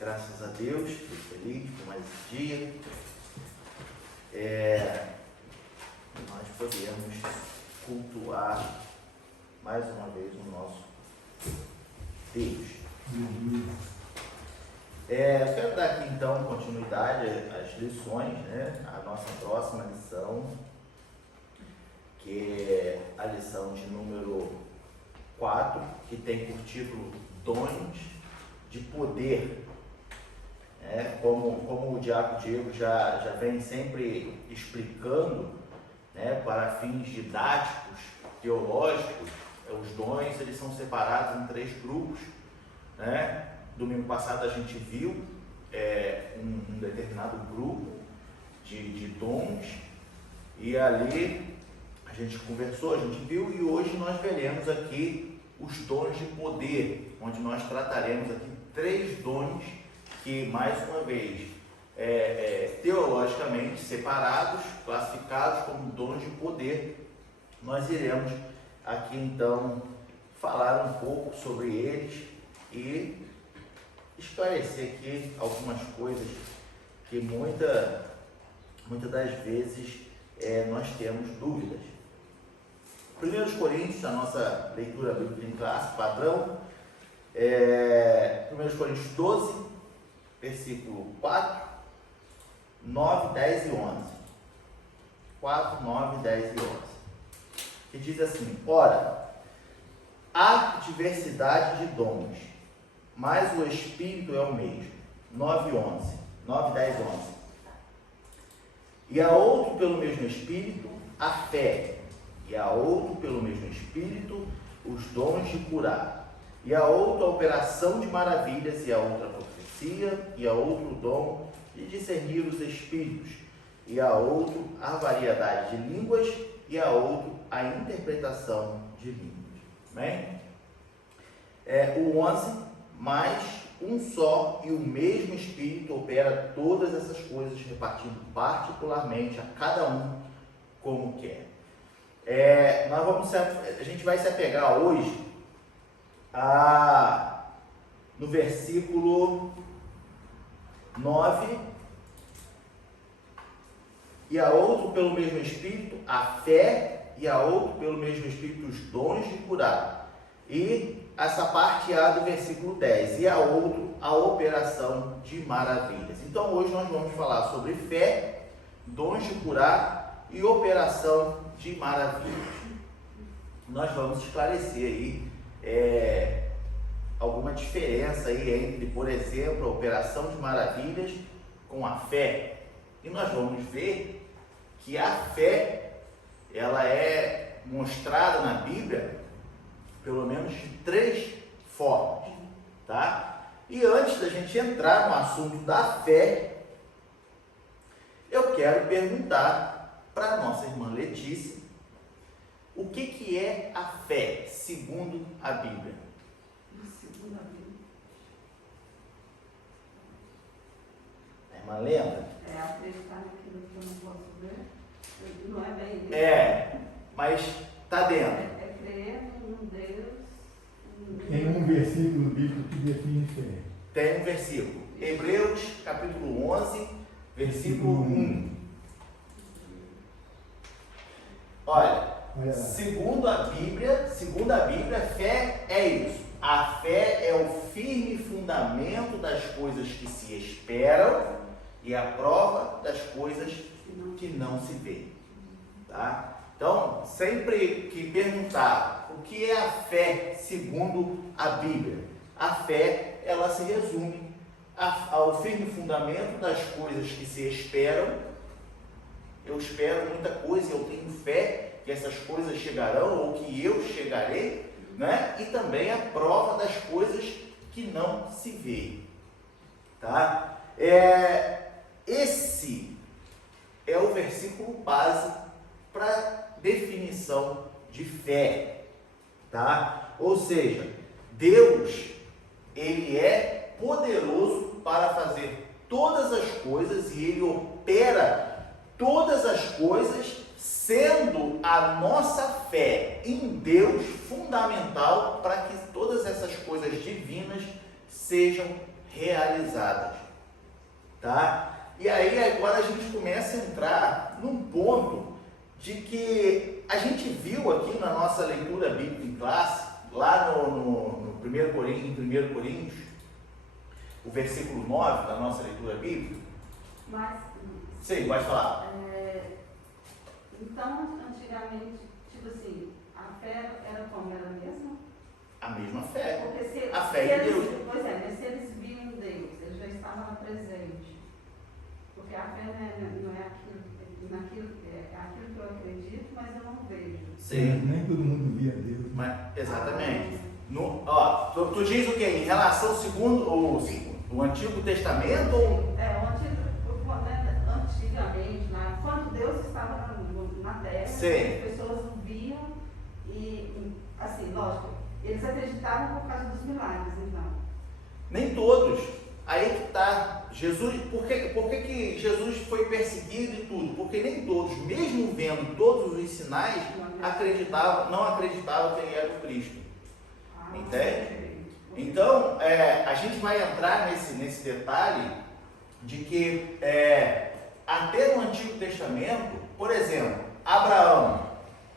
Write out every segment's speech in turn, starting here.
Graças a Deus, estou feliz por mais esse dia. Nós podemos cultuar mais uma vez o nosso Deus. Quero dar aqui então continuidade às lições, né? A nossa próxima lição, que é a lição de número 4, que tem por título Dons de Poder. Como o Diácono Diego já vem sempre explicando, né, para fins didáticos, teológicos, os dons eles são separados em 3 grupos, né? Domingo passado a gente viu um determinado grupo de dons, e ali a gente conversou, a gente viu, e hoje nós veremos aqui os dons de poder, onde nós trataremos aqui 3 dons que, mais uma vez, teologicamente separados, classificados como dons de poder. Nós iremos aqui então falar um pouco sobre eles e esclarecer aqui algumas coisas que muitas das vezes nós temos dúvidas. 1 Coríntios, a nossa leitura bíblica em classe, padrão, 1 Coríntios 12, versículo 4, 9, 10 e 11. 4, 9, 10 e 11. Que diz assim: Ora, há diversidade de dons, mas o Espírito é o mesmo. 9, 11. 9, 10, 11. E há outro pelo mesmo Espírito a fé, e há outro pelo mesmo Espírito os dons de curar, e há outra a operação de maravilhas, e há outra a profecia, e há outro dom de discernir os espíritos, e há outro a variedade de línguas, e há outro a interpretação de línguas. Amém? O 11, mas um só e o mesmo Espírito opera todas essas coisas, repartindo particularmente a cada um como quer. A gente vai se apegar hoje no versículo 9, e a outro pelo mesmo Espírito a fé, e a outro pelo mesmo Espírito os dons de curar. E essa parte A do versículo 10, e a outro a operação de maravilhas. Então hoje nós vamos falar sobre fé, dons de curar e operação de maravilhas. Nós vamos esclarecer aí alguma diferença aí entre, por exemplo, a operação de maravilhas com a fé. E nós vamos ver que a fé, ela é mostrada na Bíblia pelo menos de 3 formas, tá? E antes da gente entrar no assunto da fé, eu quero perguntar para a nossa irmã Letícia o que é a fé segundo a Bíblia. Segundo a Bíblia. A irmã lembra? Acreditar naquilo que eu não posso ver. Não é bem isso. Mas está dentro. É crer num Deus. Tem um versículo bíblico que define fé. Tem um versículo. Hebreus, capítulo 11, versículo 1. Olha, segundo a Bíblia, fé é isso. A fé é o firme fundamento das coisas que se esperam e a prova das coisas que não se vê. Tá? Então, sempre que perguntar o que é a fé segundo a Bíblia, a fé, ela se resume ao firme fundamento das coisas que se esperam. Eu espero muita coisa, eu tenho fé que essas coisas chegarão ou que eu chegarei, né? E também a prova das coisas que não se vê. Tá? Esse é o versículo base para definição de fé, tá? Ou seja, Deus, ele é poderoso para fazer todas as coisas e ele opera todas as coisas, sendo a nossa fé em Deus fundamental para que todas essas coisas divinas sejam realizadas. Tá? E aí agora a gente começa a entrar num ponto de que a gente viu aqui na nossa leitura bíblica em classe, lá no 1 Coríntios, o versículo 9 da nossa leitura bíblica. Mas, Sim, pode falar. então, antigamente, tipo assim, a fé era como? Era a mesma? A mesma fé. Porque se, A fé em Deus. Pois é, mas se eles viam Deus, eles já estavam lá presente. Porque a fé não é aquilo que eu acredito, mas eu não vejo. Sim. Nem todo mundo via Deus. Mas, exatamente. Tu diz o que? Em relação segundo o Antigo Testamento? Antigamente, quando Deus estava na terra, Sim. as pessoas o viam e, assim, lógico, eles acreditavam por causa dos milagres, então. Nem todos. Aí que está. Jesus, por que Jesus foi perseguido e tudo? Porque nem todos, mesmo vendo todos os sinais, não acreditavam que ele era o Cristo. Entende? Então, a gente vai entrar nesse detalhe de que até no Antigo Testamento, por exemplo, Abraão,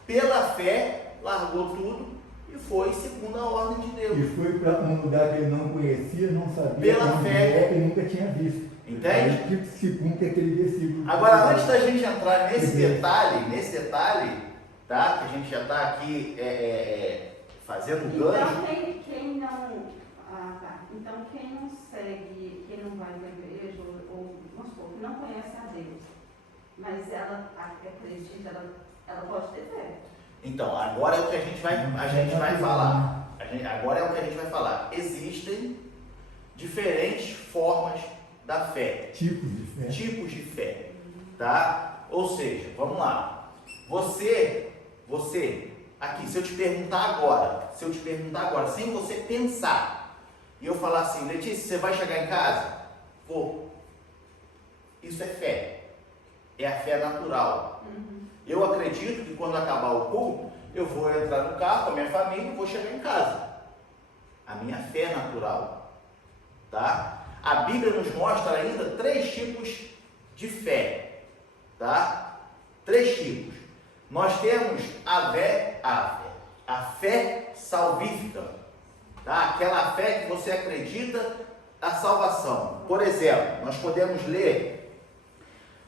pela fé, largou tudo e foi segundo a ordem de Deus. E foi para um lugar que ele não conhecia, não sabia, Pela fé. Que ele nunca tinha visto. Entende? Aí se cumpre aquele versículo. Agora, antes da gente entrar nesse detalhe, tá? Que a gente já está aqui fazendo gancho. Então, quem não segue, quem não vai para a igreja, ou vamos supor, que não conhece a Deus, mas ela acredita, ela pode ter fé. Então, agora é o que a gente vai falar. Agora é o que a gente vai falar. Existem diferentes formas da fé. Tipos de fé. Tá? Ou seja, vamos lá. Você, aqui, se eu te perguntar agora, sem você pensar, e eu falar assim, Letícia, você vai chegar em casa? Vou. Isso é fé. É a fé natural. Eu acredito que quando acabar o culto, eu vou entrar no carro com a minha família e vou chegar em casa. A minha fé é natural. Tá? A Bíblia nos mostra ainda 3 tipos de fé. Tá? 3 tipos. Nós temos a fé salvífica. Tá? Aquela fé que você acredita na salvação. Por exemplo, nós podemos ler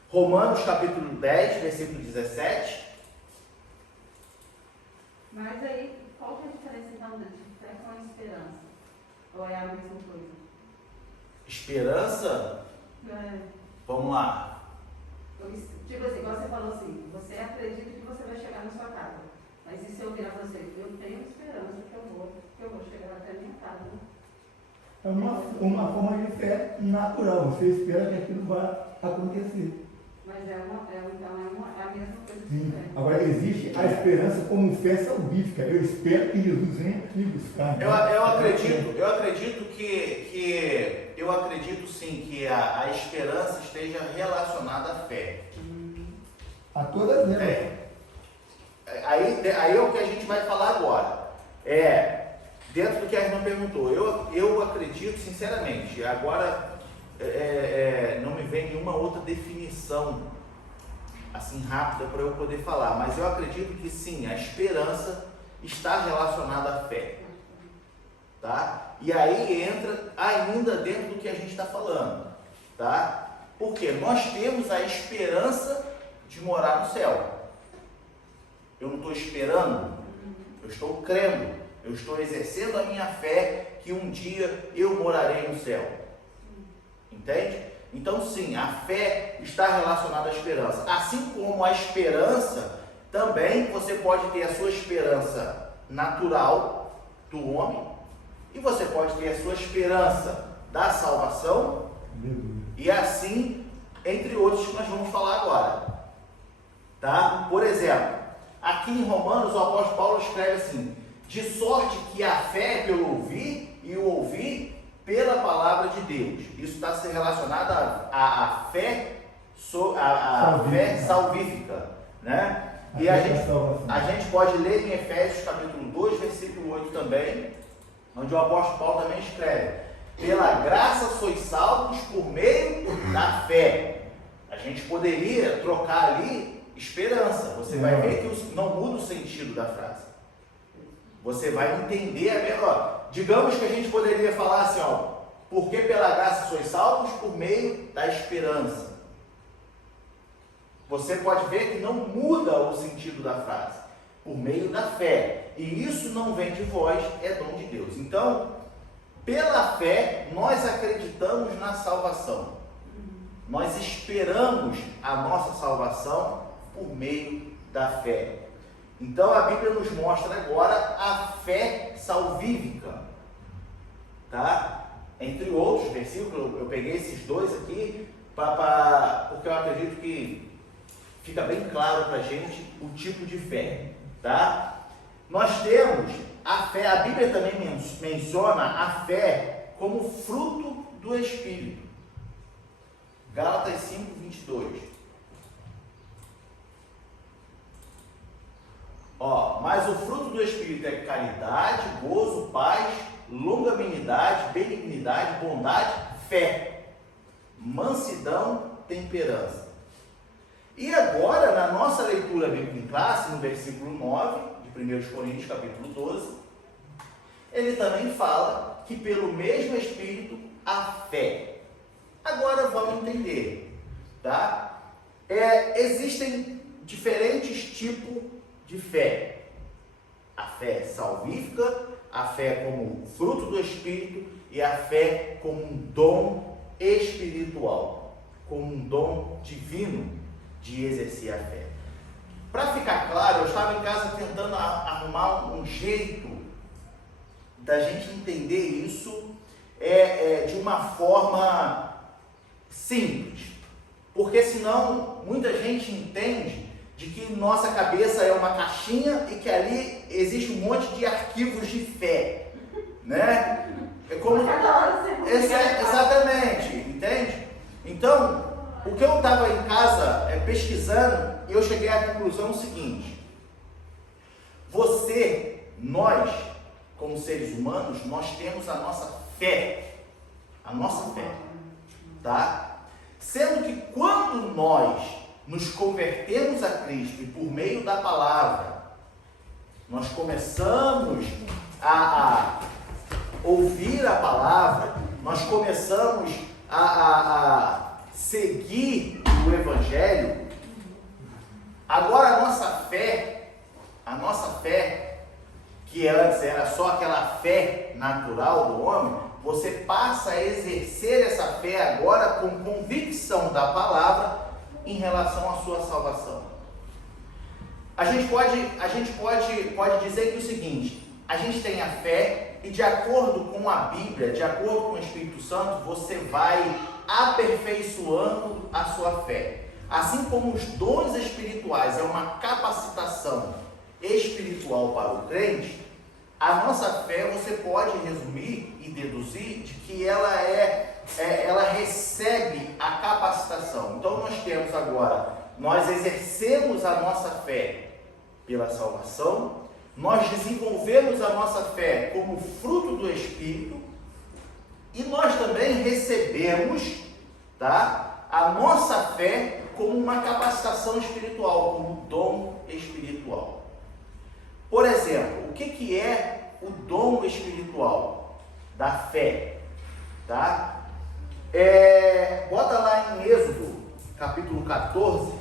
Romanos capítulo 10, versículo 17. Mas aí, qual que é a diferença então de fé com a esperança? Ou é a mesma coisa? Esperança? Vamos lá. Tipo assim, igual você falou assim, você acredita que você vai chegar na sua casa. Mas e se eu virar para você, eu tenho esperança que eu vou chegar até a minha casa. Né? É uma forma de fé natural. Você espera que aquilo vá acontecer. Mas é a mesma coisa que Sim. fé. Agora, existe a esperança como fé salvífica. Eu espero que Jesus venha me buscar. Eu acredito sim que a esperança esteja relacionada à fé. A todas elas. Aí é o que a gente vai falar agora. Dentro do que a irmã perguntou, eu acredito sinceramente, agora não me vem nenhuma outra definição assim rápida para eu poder falar, mas eu acredito que sim, a esperança está relacionada à fé. Tá? E aí entra ainda dentro do que a gente está falando. Tá? Porque nós temos a esperança de morar no céu. Eu não estou esperando, eu estou crendo, eu estou exercendo a minha fé que um dia eu morarei no céu. Entende? Então sim, a fé está relacionada à esperança. Assim como a esperança, também você pode ter a sua esperança natural do homem, e você pode ter a sua esperança da salvação, e assim, entre outros que nós vamos falar agora. Tá? Por exemplo, aqui em Romanos, o apóstolo Paulo escreve assim: de sorte que a fé é pelo ouvir, e o ouvir pela palavra de Deus. Isso está se relacionado à fé, fé salvífica. Né? E a gente pode ler em Efésios capítulo 2, versículo 8 também, onde o apóstolo Paulo também escreve: Pela graça sois salvos por meio da fé. A gente poderia trocar ali esperança. Você vai ver que não muda o sentido da frase. Você vai entender a melhor. Digamos que a gente poderia falar assim, ó, porque pela graça sois salvos por meio da esperança. Você pode ver que não muda o sentido da frase. Por meio da fé. E isso não vem de vós, é dom de Deus. Então, pela fé, nós acreditamos na salvação. Nós esperamos a nossa salvação por meio da fé. Então, a Bíblia nos mostra agora a fé salvífica. Tá? Entre outros versículos, eu peguei esses dois aqui, porque eu acredito que fica bem claro para a gente o tipo de fé. Tá? Nós temos a fé, a Bíblia também menciona a fé como fruto do Espírito. Gálatas 5, 22. Mas o fruto do Espírito é caridade, gozo, paz, longanimidade, benignidade, bondade, fé, mansidão, temperança. E agora, na nossa leitura bíblica em classe, no versículo 9, de 1 Coríntios, capítulo 12, ele também fala que pelo mesmo Espírito há fé. Agora vamos entender, tá? Existem diferentes tipos de fé. A fé salvífica, a fé como fruto do Espírito e a fé como um dom espiritual, como um dom divino de exercer a fé. Para ficar claro, eu estava em casa tentando arrumar um jeito da gente entender isso de uma forma simples, porque senão muita gente entende de que nossa cabeça é uma caixinha e que ali existe um monte de arquivos de fé, né? É como... Exatamente, entende? Então, o que eu estava em casa pesquisando, eu cheguei à conclusão seguinte: nós, como seres humanos, nós temos a nossa fé, tá? Sendo que quando nós nos convertemos a Cristo e por meio da palavra, nós começamos a ouvir a palavra, nós começamos a seguir o Evangelho, agora a nossa fé, que antes era só aquela fé natural do homem, você passa a exercer essa fé agora com convicção da palavra em relação à sua salvação. A gente pode dizer que o seguinte: a gente tem a fé e, de acordo com a Bíblia, de acordo com o Espírito Santo, você vai aperfeiçoando a sua fé. Assim como os dons espirituais é uma capacitação espiritual para o crente, a nossa fé você pode resumir e deduzir de que ela recebe a capacitação. Então nós temos agora, nós exercemos a nossa fé pela salvação, nós desenvolvemos a nossa fé como fruto do Espírito e nós também recebemos, tá, a nossa fé como uma capacitação espiritual, como dom espiritual. Por exemplo, o que é o dom espiritual da fé? Tá? Bota lá em Êxodo, capítulo 14,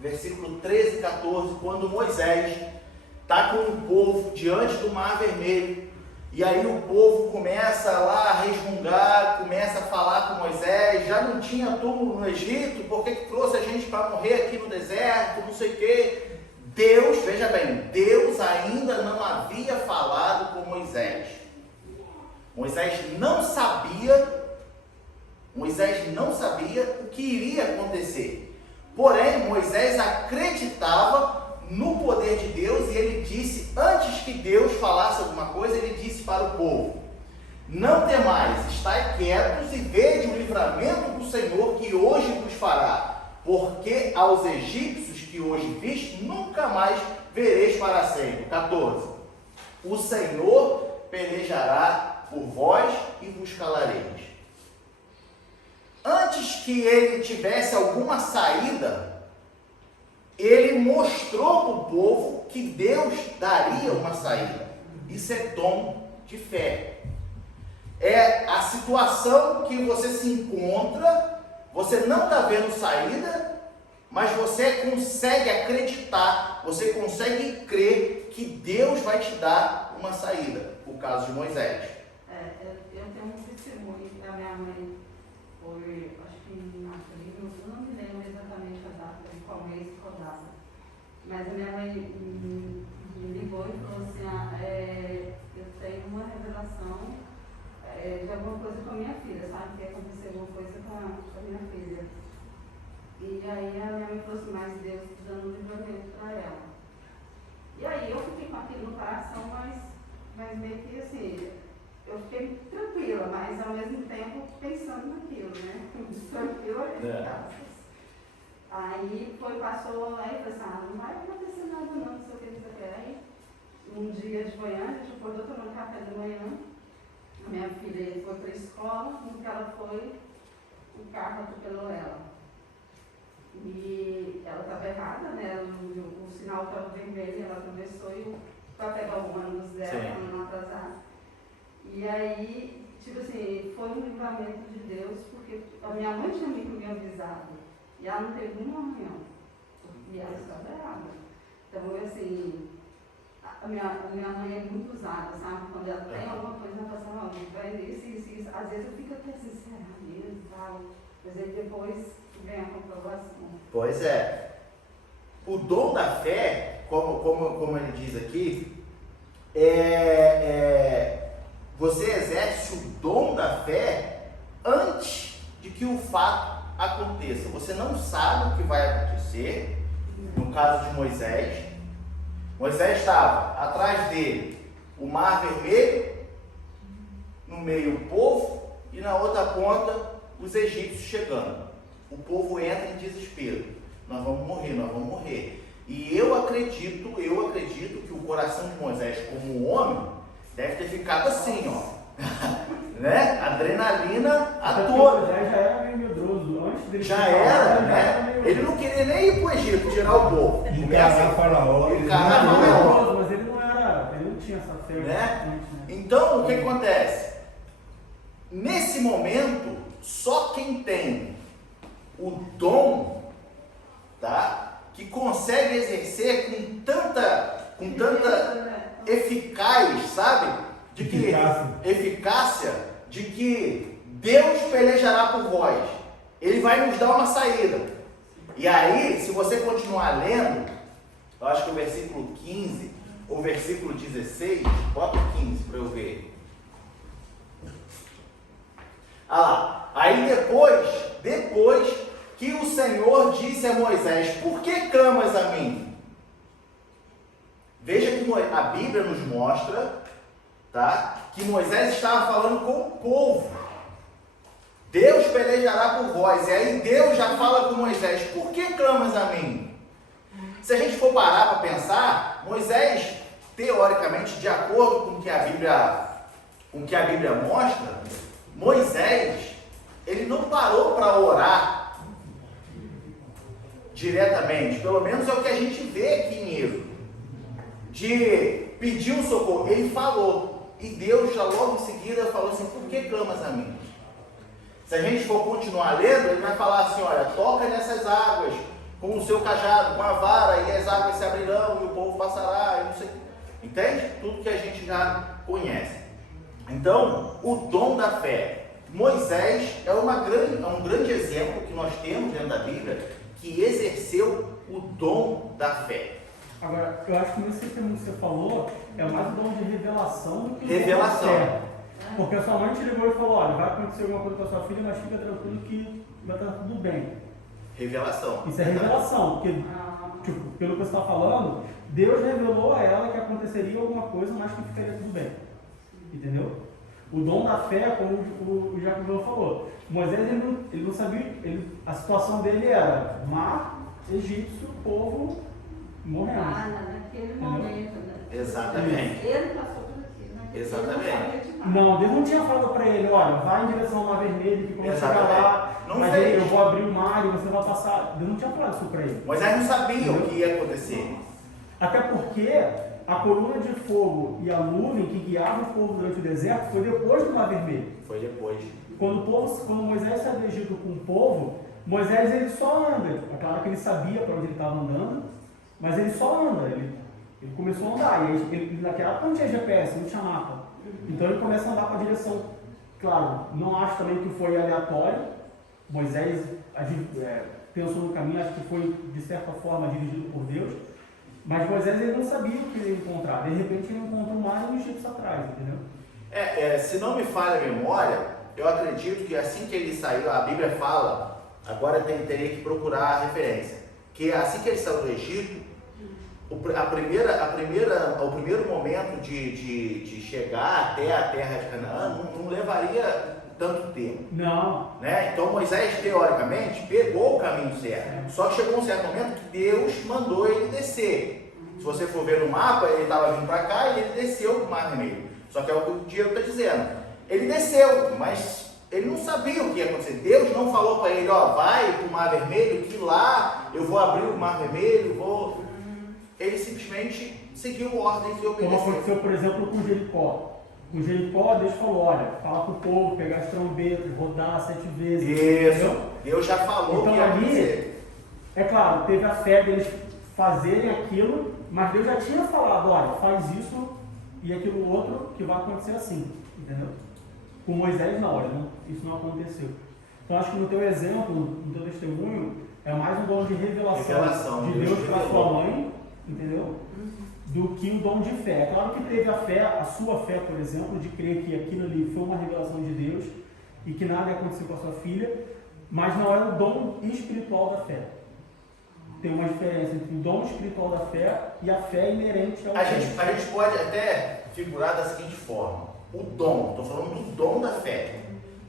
versículo 13 e 14, quando Moisés está com o povo diante do Mar Vermelho, e aí o povo começa lá a resmungar, começa a falar com Moisés: já não tinha túmulo no Egito, por que trouxe a gente para morrer aqui no deserto, não sei o quê. Deus, veja bem, Deus ainda não havia falado com Moisés. Moisés não sabia o que iria acontecer. Porém, Moisés acreditava no poder de Deus e ele disse, antes que Deus falasse alguma coisa, ele disse para o povo: não temais, estai quietos e vede o livramento do Senhor que hoje vos fará, porque aos egípcios que hoje viste, nunca mais vereis para sempre. 14. O Senhor pelejará por vós e vos calareis. Antes que ele tivesse alguma saída, ele mostrou para o povo que Deus daria uma saída. Isso é dom de fé. É a situação que você se encontra, você não está vendo saída, mas você consegue acreditar, você consegue crer que Deus vai te dar uma saída. O caso de Moisés. Eu tenho um testemunho que a minha mãe foi, acho que em abril, eu não me lembro exatamente a data, de qual mês, qual data. Mas a minha mãe me ligou e falou assim, eu tenho uma revelação de alguma coisa com a minha filha, sabe? Que aconteceu alguma coisa com a minha filha. E aí a minha mãe falou assim, mas Deus está dando um livramento para ela. E aí eu fiquei com aquilo no coração, mas meio que assim, eu fiquei tranquila, mas ao mesmo tempo pensando naquilo, né? Tranquila e aí passou, aí eu falei assim, não vai acontecer nada não sei o que, não sei o que. Aí um dia de manhã, a gente acordou tomando café da manhã, a minha filha foi para a escola, no que ela foi, o carro atropelou ela. E ela estava errada, né? O sinal estava vermelho, ela atravessou para pegar o ônibus dela, para não atrasar. E aí, tipo assim, foi um livramento de Deus, porque a minha mãe tinha me avisado, e ela não teve nenhuma reunião, e ela estava errada. Então, assim, a minha mãe é muito usada, sabe? Quando ela tem alguma coisa, ela fala assim, vai isso. Às vezes eu fico até assim, será mesmo e tal, mas aí depois vem a comprovação. Pois é. O dom da fé, como ele diz aqui, você exerce o dom da fé antes de que o fato aconteça. Você não sabe o que vai acontecer. No caso de Moisés estava atrás dele o Mar Vermelho, no meio o povo e na outra ponta os egípcios chegando. O povo entra em desespero. Nós vamos morrer. E eu acredito que o coração de Moisés, como homem, deve ter ficado assim, ó. Né? Adrenalina a toda. Já era meio medroso. Antes dele já era, né? Ele não queria nem ir para o Egito tirar o povo. Encarar Faraó. Mas ele não tinha essa fé. Né? Então, o que acontece? Nesse momento, só quem tem o dom, tá? Que consegue exercer com tanta eficácia, sabe? Eficácia de que Deus pelejará por vós. Ele vai nos dar uma saída. E aí, se você continuar lendo, eu acho que o versículo 15 ou versículo 16, bota o 15 para eu ver. Aí depois que o Senhor disse a Moisés, por que clamas a mim? Veja que a Bíblia nos mostra, tá, que Moisés estava falando com o povo. Deus pelejará por vós. E aí Deus já fala com Moisés, por que clamas a mim? Se a gente for parar para pensar, Moisés, teoricamente, de acordo com o que a Bíblia mostra, Moisés, ele não parou para orar diretamente, pelo menos é o que a gente vê aqui em Êxodo, de pedir um socorro. Ele falou, e Deus já logo em seguida falou assim, por que clamas a mim? Se a gente for continuar lendo, ele vai falar assim, olha, toca nessas águas com o seu cajado, com a vara, e as águas se abrirão, e o povo passará, e não sei. Entende? Tudo que a gente já conhece. Então, o dom da fé. Moisés é um grande exemplo que nós temos dentro da Bíblia, que exerceu o dom da fé. Agora, eu acho que nesse termo que você falou, é mais um dom de revelação do que revelação. Dom da fé. Porque a sua mãe te ligou e falou, olha, vai acontecer alguma coisa com a sua filha, mas fica tranquilo que vai estar tudo bem. Revelação. Isso é revelação, porque, tipo, pelo que você está falando, Deus revelou a ela que aconteceria alguma coisa, mas que ficaria tudo bem. Entendeu? O dom da fé, como o Jacobão falou, Moisés ele não sabia, a situação dele era mar, egípcio, povo morrendo. Naquele momento. Né? Exatamente. Ele passou por aqui, né? Exatamente. Não, Deus não tinha falado para ele, olha, vai em direção ao Mar Vermelho, que quando chegar lá, Não mas fez. eu vou abrir o mar e você vai passar. Deus não tinha falado isso para ele. Moisés não sabia o que ia acontecer. Até porque a coluna de fogo e a nuvem que guiava o povo durante o deserto foi depois do Mar Vermelho. Foi depois. Quando Moisés sai do Egito com o povo, Moisés ele só anda. É claro que ele sabia para onde ele estava andando, mas ele só anda. Ele começou a andar. E ele, naquela época não tinha GPS, não tinha mapa. Então ele começa a andar para a direção. Claro, não acho também que foi aleatório. Moisés pensou no caminho, acho que foi de certa forma dirigido por Deus. Mas Moisés ele não sabia o que ele ia encontrar. De repente ele encontrou um mar e um egípcio atrás, entendeu? Se não me falha a memória, eu acredito que assim que ele saiu, a Bíblia fala, agora teria que procurar a referência, que assim que ele saiu do Egito, o primeiro momento de chegar até a terra de Canaã não levaria tanto tempo. Não. Né? Então Moisés, teoricamente, pegou o caminho certo. Só que chegou um certo momento que Deus mandou ele descer. Se você for ver no mapa, ele estava vindo para cá e ele desceu para o Mar Vermelho. Só que é o que o Diego está dizendo. Ele desceu, mas ele não sabia o que ia acontecer. Deus não falou para ele, ó, vai para o Mar Vermelho, que lá eu vou abrir o Mar Vermelho, vou... Ele simplesmente seguiu ordens e obedeceu. Como aconteceu, por exemplo, com Jericó. Com Jericó, Deus falou, olha, fala para o povo, pegar as trombetas, rodar 7 vezes. Isso, entendeu? Deus já falou então, que ia ali, acontecer. é claro, teve a fé deles fazerem aquilo, mas Deus já tinha falado, olha, faz isso e aquilo outro que vai acontecer assim, entendeu? Com Moisés não, olha, isso não aconteceu. Então acho que no teu exemplo, no teu testemunho, é mais um dom de revelação de Deus para sua mãe, entendeu? Do que o dom de fé. É claro que teve a fé, a sua fé, por exemplo, de crer que aquilo ali foi uma revelação de Deus e que nada ia acontecer com a sua filha, mas não era o dom espiritual da fé. Tem uma diferença entre o dom espiritual da fé e a fé inerente ao A gente pode até figurar da seguinte forma: o dom, estou falando do dom da fé.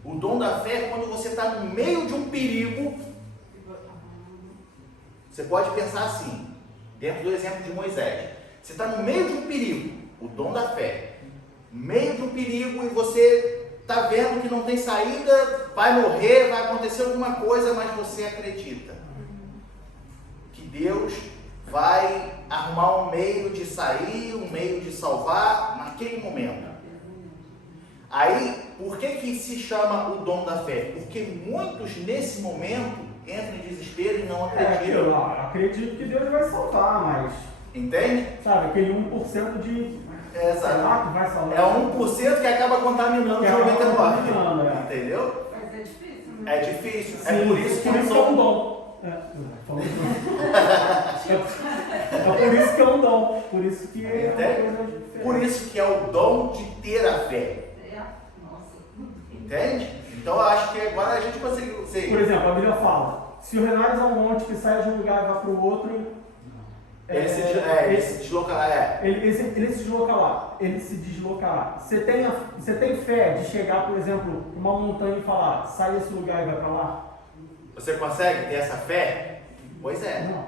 O dom da fé é quando você está no meio de um perigo. Você pode pensar assim, dentro do exemplo de Moisés: você está no meio de um perigo, o dom da fé. Meio de um perigo e você está vendo que não tem saída, vai morrer, vai acontecer alguma coisa, mas você acredita que Deus vai arrumar um meio de sair, um meio de salvar naquele momento. Aí, por que se chama o dom da fé? Porque muitos nesse momento entram em desespero e não acreditam. Eu acredito que Deus vai salvar, mas... Entende? Sabe, aquele 1% de... Exato. Que vai salvar. É 1% que acaba contaminando os 99%. Entendeu? Mas é difícil, né? É difícil. Sim, É por isso que é um dom. É por isso que é um dom. Por isso que é uma coisa diferente. Por isso que é o dom de ter a fé. Entende? Então eu acho que agora a gente conseguiu. Por exemplo, a Bíblia fala: se o Renato é um monte que sai de um lugar e vai para o outro, ele se desloca lá. Ele se desloca lá. Ele se deslocará. Você tem fé de chegar, por exemplo, para uma montanha e falar: sai desse lugar e vai para lá? Você consegue ter essa fé? Pois é. Não.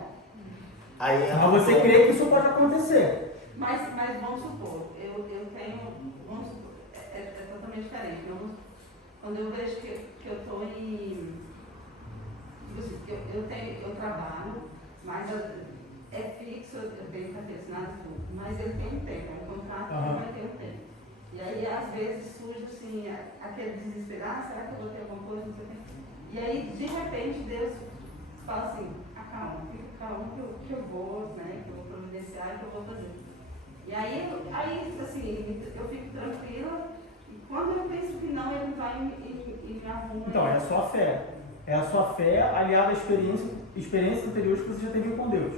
Aí Mas você crê que isso pode acontecer. Mas vamos supor, eu tenho. Vamos supor, é totalmente diferente. Quando eu vejo que eu estou em. Eu trabalho, mas é fixo, eu tenho carteira assinada tudo, mas ele tem um tempo, é um contrato que vai ter um tempo. E aí, às vezes, surge assim, aquele desespero: será que eu vou ter alguma coisa? Não sei o quê. E aí, de repente, Deus fala assim: calma que eu vou, né, que eu vou providenciar e que eu vou fazer. E aí assim, eu fico tranquila, e quando eu penso que não, ele vai e me arruma. Então, é a sua fé. É a sua fé aliada à experiências anteriores que você já teve com Deus.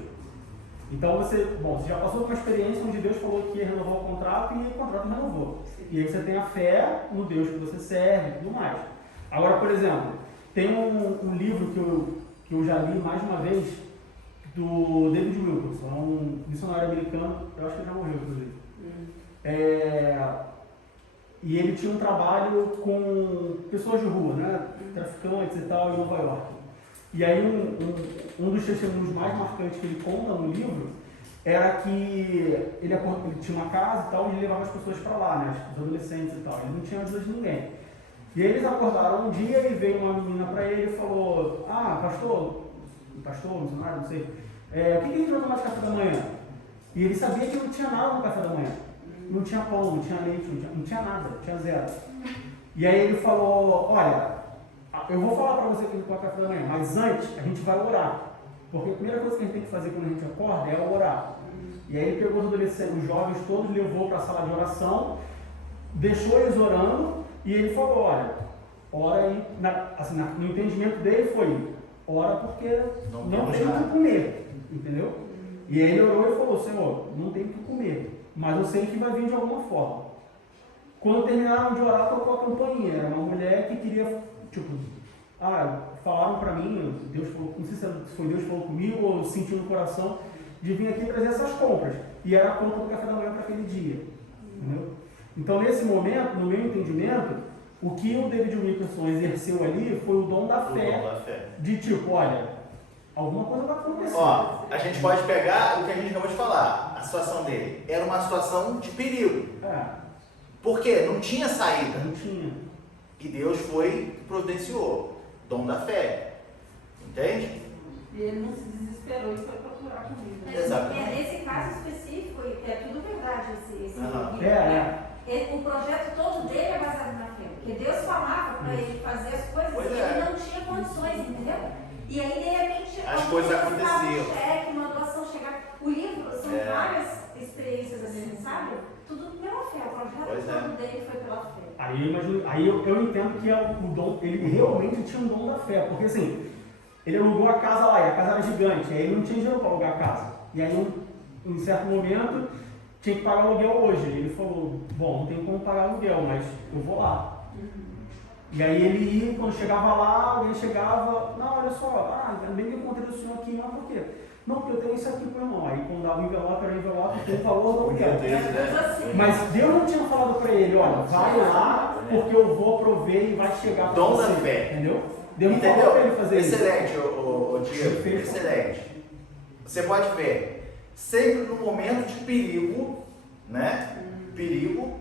Então você já passou por uma experiência onde Deus falou que ia renovar o contrato e o contrato renovou. Sim. E aí você tem a fé no Deus que você serve e tudo mais. Agora, por exemplo, tem um livro que eu já li mais uma vez, do David Wilkerson, um missionário americano, eu acho que ele já morreu, inclusive. E ele tinha um trabalho com pessoas de rua, né? Traficantes e tal, em Nova York. E aí um dos testemunhos mais marcantes que ele conta no livro era que ele tinha uma casa e tal, e ele levava as pessoas para lá, né, os adolescentes e tal. Ele não tinha ajuda de ninguém. E aí eles acordaram um dia e veio uma menina para ele e falou: ah, pastor, missionário, não sei, o que a gente vai tomar de café da manhã? E ele sabia que não tinha nada no café da manhã. Não tinha pão, não tinha leite, não tinha nada, tinha zero. E aí ele falou: olha, eu vou falar para você que ele toma café da manhã, mas antes a gente vai orar. Porque a primeira coisa que a gente tem que fazer quando a gente acorda é orar. E aí ele pegou os adolescentes, os jovens todos, levou para a sala de oração, deixou eles orando, e ele falou: olha, ora aí, no entendimento dele foi: ora porque não tem o que comer, entendeu? E aí ele orou e falou: Senhor, não tem o que comer, mas eu sei que vai vir de alguma forma. Quando terminaram de orar, tocou a campainha. Era uma mulher que queria, falaram para mim, Deus falou, não sei se foi Deus que falou comigo ou eu senti no coração de vir aqui trazer essas compras. E era a compra do café da manhã para aquele dia, entendeu? Então, nesse momento, no meu entendimento, o que o David Wilkerson exerceu ali foi o dom da fé. De tipo, olha, alguma coisa vai acontecer. Ó, a gente pode pegar o que a gente acabou de falar, a situação dele. Era uma situação de perigo. Por quê? Não tinha saída. Não tinha. E Deus foi e providenciou. Dom da fé. Entende? E ele não se desesperou e foi procurar comida. Exatamente. Nesse caso específico, é tudo verdade. O projeto todo dele é baseado na fé. Porque Deus falava para ele fazer as coisas e ele não tinha condições, entendeu? E aí, de repente, as coisas aconteciam. Uma doação chegar. O livro são várias experiências assim, sabe? Tudo pela fé. O projeto todo dele foi pela fé. Aí eu entendo que o dom, ele realmente tinha um dom da fé. Porque assim, ele alugou a casa lá, e a casa era gigante, aí ele não tinha dinheiro para alugar a casa. E aí, em certo momento, tinha que pagar aluguel hoje. Ele falou: bom, não tem como pagar aluguel, mas eu vou lá. E aí ele ia, quando chegava lá, alguém chegava: não, olha só, bem que eu encontrei o senhor aqui, mas por quê? Não, porque eu tenho isso aqui com o irmão. Aí quando dava o envelope, era o envelope, tem o valor do aluguel. Mas Deus não tinha falado para ele: olha, vai lá, porque eu vou prover e vai chegar para você. Dom da fé. Entendeu? Deus não falou para ele fazer isso. Excelente, Diego. Excelente. Você pode ver, sempre no momento de perigo, né? Perigo,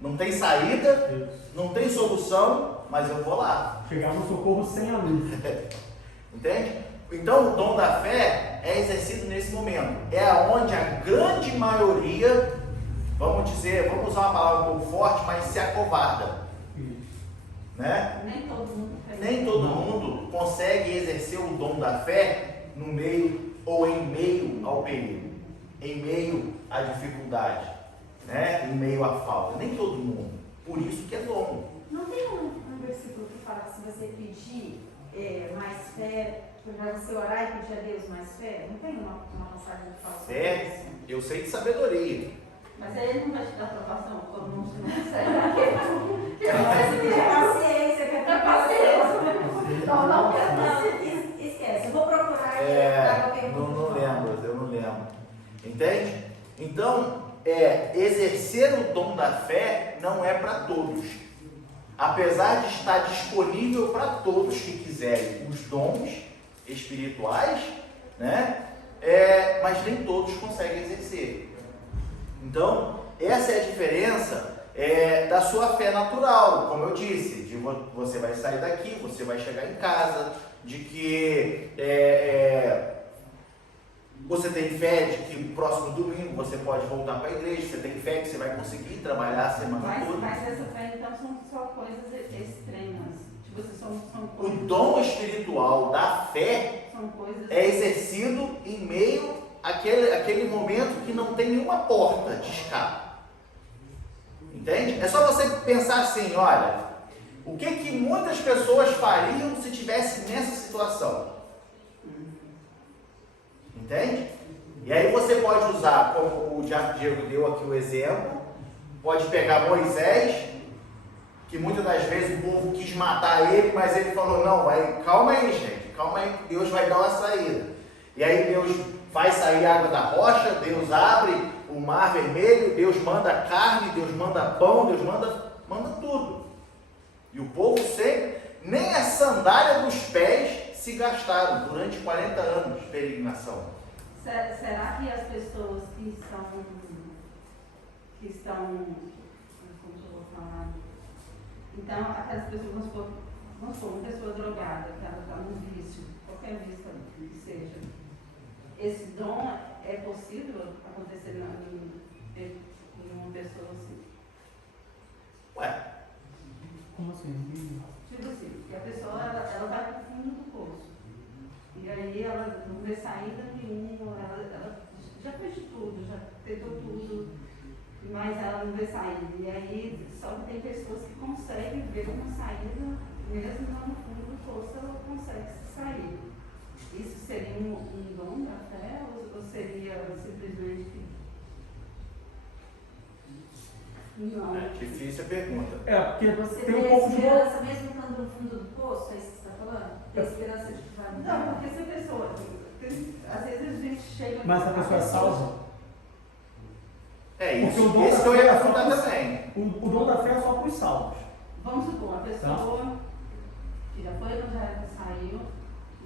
não tem saída, não tem solução, mas eu vou lá. Chegar no socorro sem anúncio. Entende? Então o dom da fé é exercido nesse momento. É onde a grande maioria, vamos usar uma palavra um pouco forte, mas se acovarda. Né? Nem todo mundo consegue exercer o dom da fé no meio ou em meio ao perigo, em meio à dificuldade, né? Em meio à falta. Nem todo mundo. Por isso que é dom. Não tem um versículo que fala que se você pedir mais fé, para você orar e pedir a Deus mais fé? Não tem uma passagem que fala sobre Fé, eu sei de sabedoria. Mas aí ele não vai te dar aprovação, todo mundo se não consegue. Você pedir paciência, quer ter paciência. Não, esquece. Eu vou procurar aqui. Eu não lembro. Entende? Então, exercer o dom da fé não é para todos. Apesar de estar disponível para todos que quiserem os dons espirituais, né? Mas nem todos conseguem exercer. Então, essa é a diferença da sua fé natural, como eu disse, de você vai sair daqui, você vai chegar em casa, de que você tem fé de que no próximo domingo você pode voltar para a igreja, você tem fé que você vai conseguir trabalhar a semana toda. Mas essa fé então são só coisas extremas. Tipo, são coisas... O dom espiritual da fé são coisas... é exercido em meio àquele momento que não tem nenhuma porta de escape. Entende? É só você pensar assim: olha, o que muitas pessoas fariam se estivessem nessa situação? Entende? E aí você pode usar, como o Diego deu aqui o exemplo, pode pegar Moisés, que muitas das vezes o povo quis matar ele, mas ele falou: não, calma aí, gente, calma aí, Deus vai dar uma saída. E aí Deus faz sair água da rocha, Deus abre o mar vermelho, Deus manda carne, Deus manda pão, Deus manda tudo. E o povo sempre, nem a sandália dos pés se gastaram durante 40 anos de peregrinação. Será que as pessoas que estão, como que eu vou falar? Então, aquelas pessoas, vamos supor, uma pessoa drogada, que ela está num vício, qualquer vício que seja, esse dom é possível acontecer em uma pessoa assim? Ué, Como assim? Tipo assim, que a pessoa ela vai para o fundo do poço. E aí ela não vê saída nenhuma, ela já fez de tudo, já tentou tudo, mas ela não vê saída. E aí só que tem pessoas que conseguem ver uma saída, mesmo lá no fundo do poço, ela consegue sair. Isso seria um dom da fé ou seria simplesmente. Não. é difícil a pergunta. Porque Você tem tem um pouco de. esperança mesmo estando no fundo do poço, é isso que você está falando? Tem esperança de que vai mudar? Não, porque se a pessoa. Às vezes a gente chega. Mas se a pessoa é salva, É Porque isso, o dom esse da que eu fé ia é só perguntar pros- também. o dom da fé é só para os salvos. Vamos supor, uma pessoa que já foi evangélica, saiu,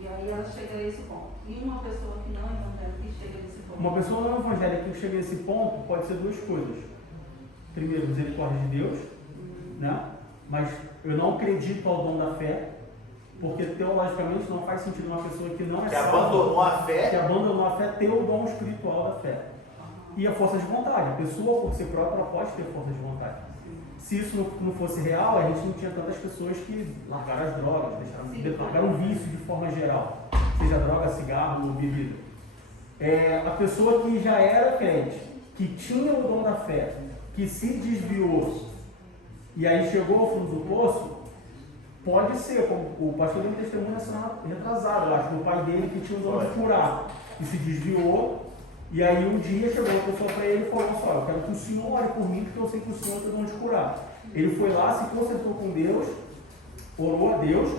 e aí ela chega a esse ponto. E uma pessoa que não é evangélica que chega a esse ponto. Uma pessoa não evangélica que chega a esse ponto pode ser duas coisas. Primeiro, misericórdia de Deus, né? Mas eu não acredito ao dom da fé, porque teologicamente não faz sentido uma pessoa que não é Que salva, abandonou a que fé, abandonou a fé, ter o dom espiritual da fé. E a força de vontade. A pessoa, por si própria, ela pode ter força de vontade. Se isso não fosse real, a gente não tinha tantas pessoas que largaram as drogas, largaram o vício de forma geral, seja droga, cigarro ou bebida. A pessoa que já era crente, que tinha o dom da fé, que se desviou e aí chegou ao fundo do poço, pode ser, como o pastor deu um testemunho na semana retrasada, eu acho, do pai dele que tinha o dom de curar e se desviou. E aí um dia chegou uma pessoa para ele e falou: só, eu quero que o senhor ore por mim, porque eu sei que o senhor tem o dom de curar. Ele foi lá, se concentrou com Deus, orou a Deus,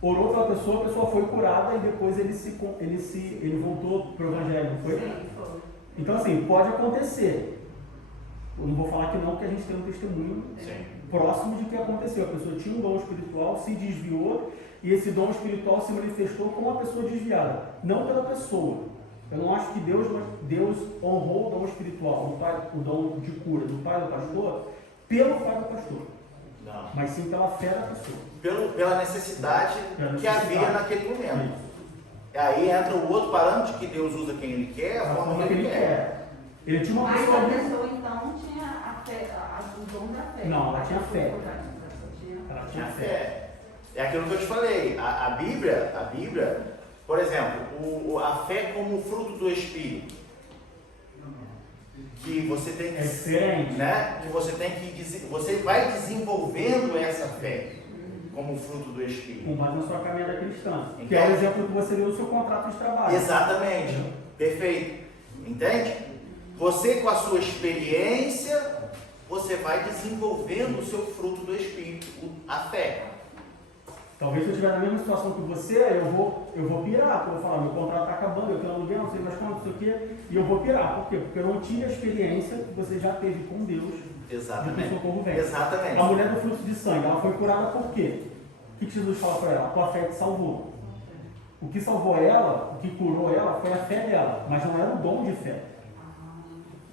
orou pela pessoa, a pessoa foi curada e depois ele voltou para o evangelho, não foi? Sim, foi. Então assim, pode acontecer. Eu não vou falar que não, porque a gente tem um testemunho sim, próximo de que aconteceu. A pessoa tinha um dom espiritual, se desviou e esse dom espiritual se manifestou com a pessoa desviada, não pela pessoa. Eu não acho que Deus honrou o dom espiritual, o dom de cura do pai do pastor, pelo pai do pastor, não. mas sim pela fé da pessoa. Pela necessidade que havia naquele momento. Isso. Aí entra o outro parâmetro que Deus usa quem Ele quer, a A forma que Ele quer. Ele tinha uma Mas pessoa a ali. pessoa então tinha a fé, o dom da fé. Não, ela tinha fé. Ela Tinha fé. É aquilo que eu te falei. A Bíblia, por exemplo, a fé como fruto do Espírito. Que você tem que, É diferente. né? Que você tem que você vai desenvolvendo essa fé como fruto do Espírito. Com base na sua caminhada cristã. Que Então- é o exemplo que você deu no seu contrato de trabalho. Exatamente. Perfeito. Entende? Você com a sua experiência, você vai desenvolvendo o seu fruto do Espírito, a fé. Talvez se eu estiver na mesma situação que você, eu vou pirar, porque eu vou falar: meu contrato está acabando, eu tenho aluguel, não sei mais quanto, não sei o quê, e eu vou pirar. Por quê? Porque eu não tive a experiência que você já teve com Deus de que o Exatamente. socorro vem. Exatamente. A mulher do fluxo de sangue, ela foi curada por quê? O que Jesus fala para ela? A tua fé te salvou. O que salvou ela, o que curou ela, foi a fé dela, mas não era o dom de fé.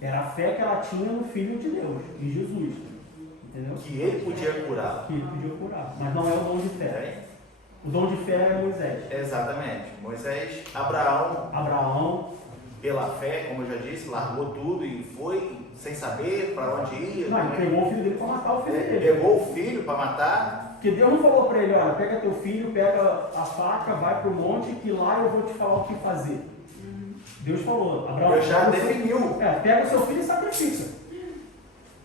Era a fé que ela tinha no Filho de Deus, em Jesus. Entendeu? Que Ele podia curar. Que ele podia curar, mas não é o dom de fé. O dom de fé é Moisés. Exatamente. Moisés, Abraão, pela fé, como eu já disse, largou tudo e foi sem saber para onde ia. Não, ele pegou o filho dele para matar o filho Ele dele. pegou o filho para matar. Porque Deus não falou para ele: olha, pega teu filho, pega a faca, vai para o monte, que lá eu vou te falar o que fazer. Deus falou: Abraão, Deus já pega o seu- definiu. pega o seu filho e sacrifica.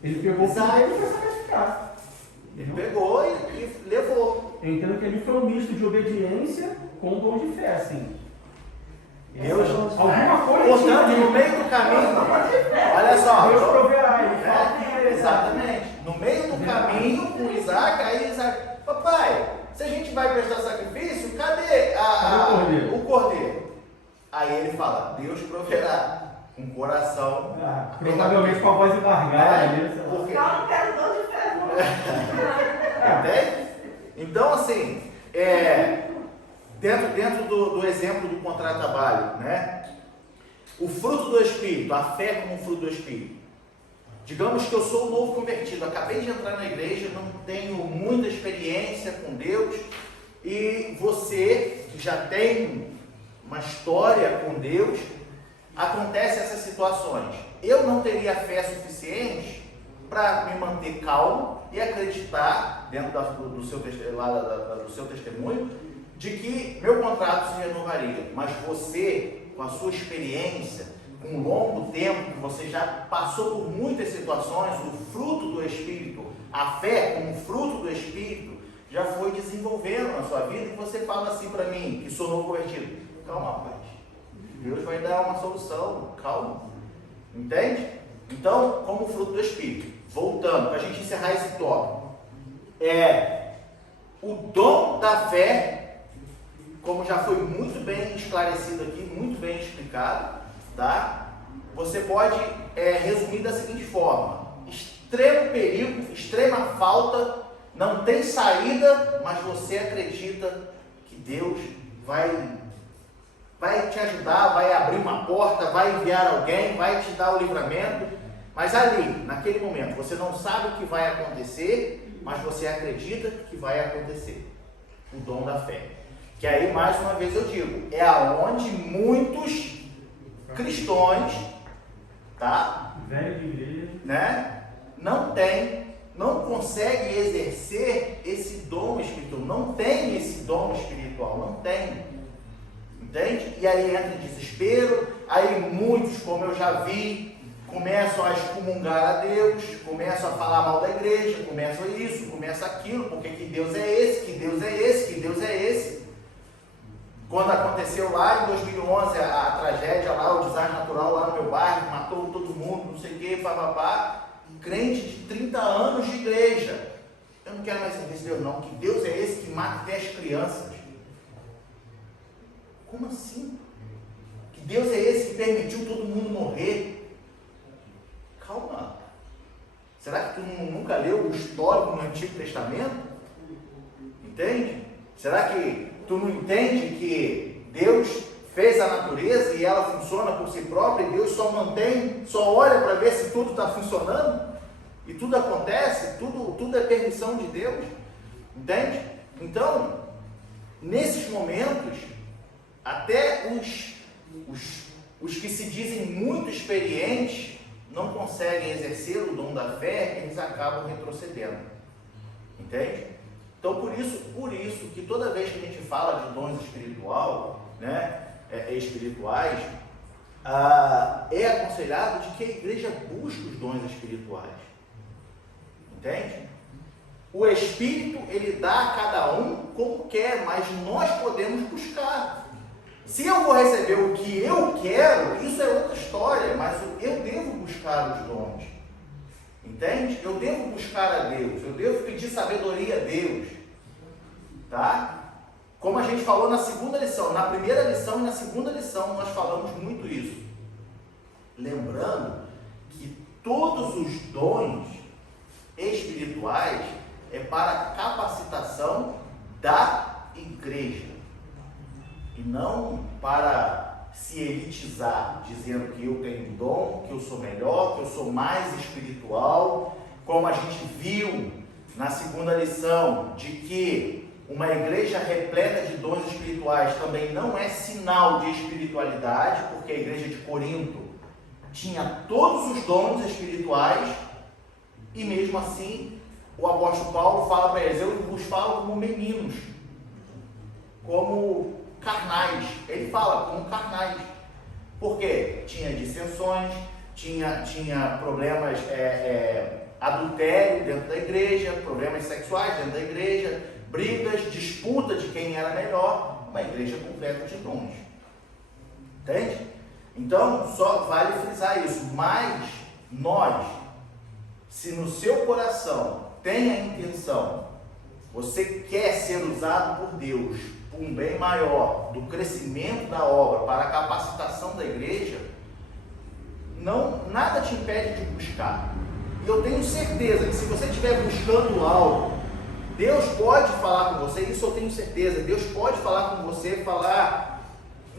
Ele pegou o filho Exato. dele e foi sacrificar. Ele pegou e levou. Eu entendo que ali foi um misto de obediência com o dom de fé, assim. Deus, Alguma coisa portanto, tinha no ali. meio do caminho, olha só. Deus proverá, ele fala que Exatamente. No meio do caminho com Isaac, aí Isaac, papai, se a gente vai prestar sacrifício, cadê o cordeiro? Aí ele fala: Deus proverá com o coração. Provavelmente com a voz embargada, né? Sei lá. Porque- Eu não quero dom de fé, não. Entende? Então, assim, dentro do exemplo do contrato de trabalho, né? O fruto do Espírito, a fé como um fruto do Espírito. Digamos que eu sou um novo convertido, acabei de entrar na igreja, não tenho muita experiência com Deus, e você que já tem uma história com Deus, acontecem essas situações. Eu não teria fé suficiente para me manter calmo e acreditar, dentro do seu testemunho, de que meu contrato se renovaria. Mas você, com a sua experiência, com um longo tempo, que você já passou por muitas situações, o fruto do Espírito, a fé como fruto do Espírito, já foi desenvolvendo na sua vida, e você fala assim para mim, que sou novo convertido: calma, rapaz, Deus vai dar uma solução, calma, entende? Então, como fruto do Espírito, voltando, para a gente encerrar esse tópico, o dom da fé, como já foi muito bem esclarecido aqui, muito bem explicado, tá? Você pode resumir da seguinte forma: extremo perigo, extrema falta, não tem saída, mas você acredita que Deus vai te ajudar, vai abrir uma porta, vai enviar alguém, vai te dar o livramento, mas ali, naquele momento, você não sabe o que vai acontecer, mas você acredita que vai acontecer. O dom da fé. Que aí, mais uma vez eu digo, é aonde muitos cristãos, tá? Velho de igreja, Né? Não conseguem exercer esse dom espiritual, não tem esse dom espiritual, não tem. Entende? E aí entra em desespero, aí muitos, como eu já vi, começam a excomungar a Deus, começam a falar mal da igreja, começam isso, começa aquilo, porque que Deus é esse, que Deus é esse, que Deus é esse. Quando aconteceu lá em 2011 a tragédia lá, o desastre natural lá no meu bairro, matou todo mundo, não sei o que, papapá, crente de 30 anos de igreja. Eu não quero mais servir esse Deus não, que Deus é esse que mata até as crianças. Como assim? Que Deus é esse que permitiu todo mundo morrer? Calma. Será que tu nunca leu o histórico no Antigo Testamento? Entende? Será que tu não entende que Deus fez a natureza e ela funciona por si própria e Deus só olha para ver se tudo está funcionando? E tudo acontece, tudo é permissão de Deus. Entende? Então, nesses momentos, até os que se dizem muito experientes não conseguem exercer o dom da fé, eles acabam retrocedendo. Entende? Então, por isso que toda vez que a gente fala de dons espirituais, é aconselhado de que a igreja busque os dons espirituais. Entende? O Espírito, ele dá a cada um como quer, mas nós podemos buscar. Se eu vou receber o que eu quero, isso é outra história, mas eu devo buscar os dons. Entende? Eu devo buscar a Deus, eu devo pedir sabedoria a Deus. Tá? Como a gente falou na segunda lição, na primeira lição e na segunda lição nós falamos muito isso. Lembrando que todos os dons espirituais é para capacitação da igreja. E não para se elitizar, dizendo que eu tenho dom, que eu sou melhor, que eu sou mais espiritual, como a gente viu na segunda lição, de que uma igreja repleta de dons espirituais também não é sinal de espiritualidade, porque a igreja de Corinto tinha todos os dons espirituais, e mesmo assim o apóstolo Paulo fala para eles: eu vos falo como meninos, como carnais. Ele fala como carnais. Por quê? Tinha dissensões, tinha problemas, adultério dentro da igreja, problemas sexuais dentro da igreja, brigas, disputa de quem era melhor. Uma igreja completa de dons. Entende? Então, só vale frisar isso. Mas nós, se no seu coração tem a intenção, você quer ser usado por Deus por um bem maior, do crescimento da obra, para a capacitação da igreja, nada te impede de buscar. E eu tenho certeza que se você estiver buscando algo, Deus pode falar com você, isso eu tenho certeza. Deus pode falar com você,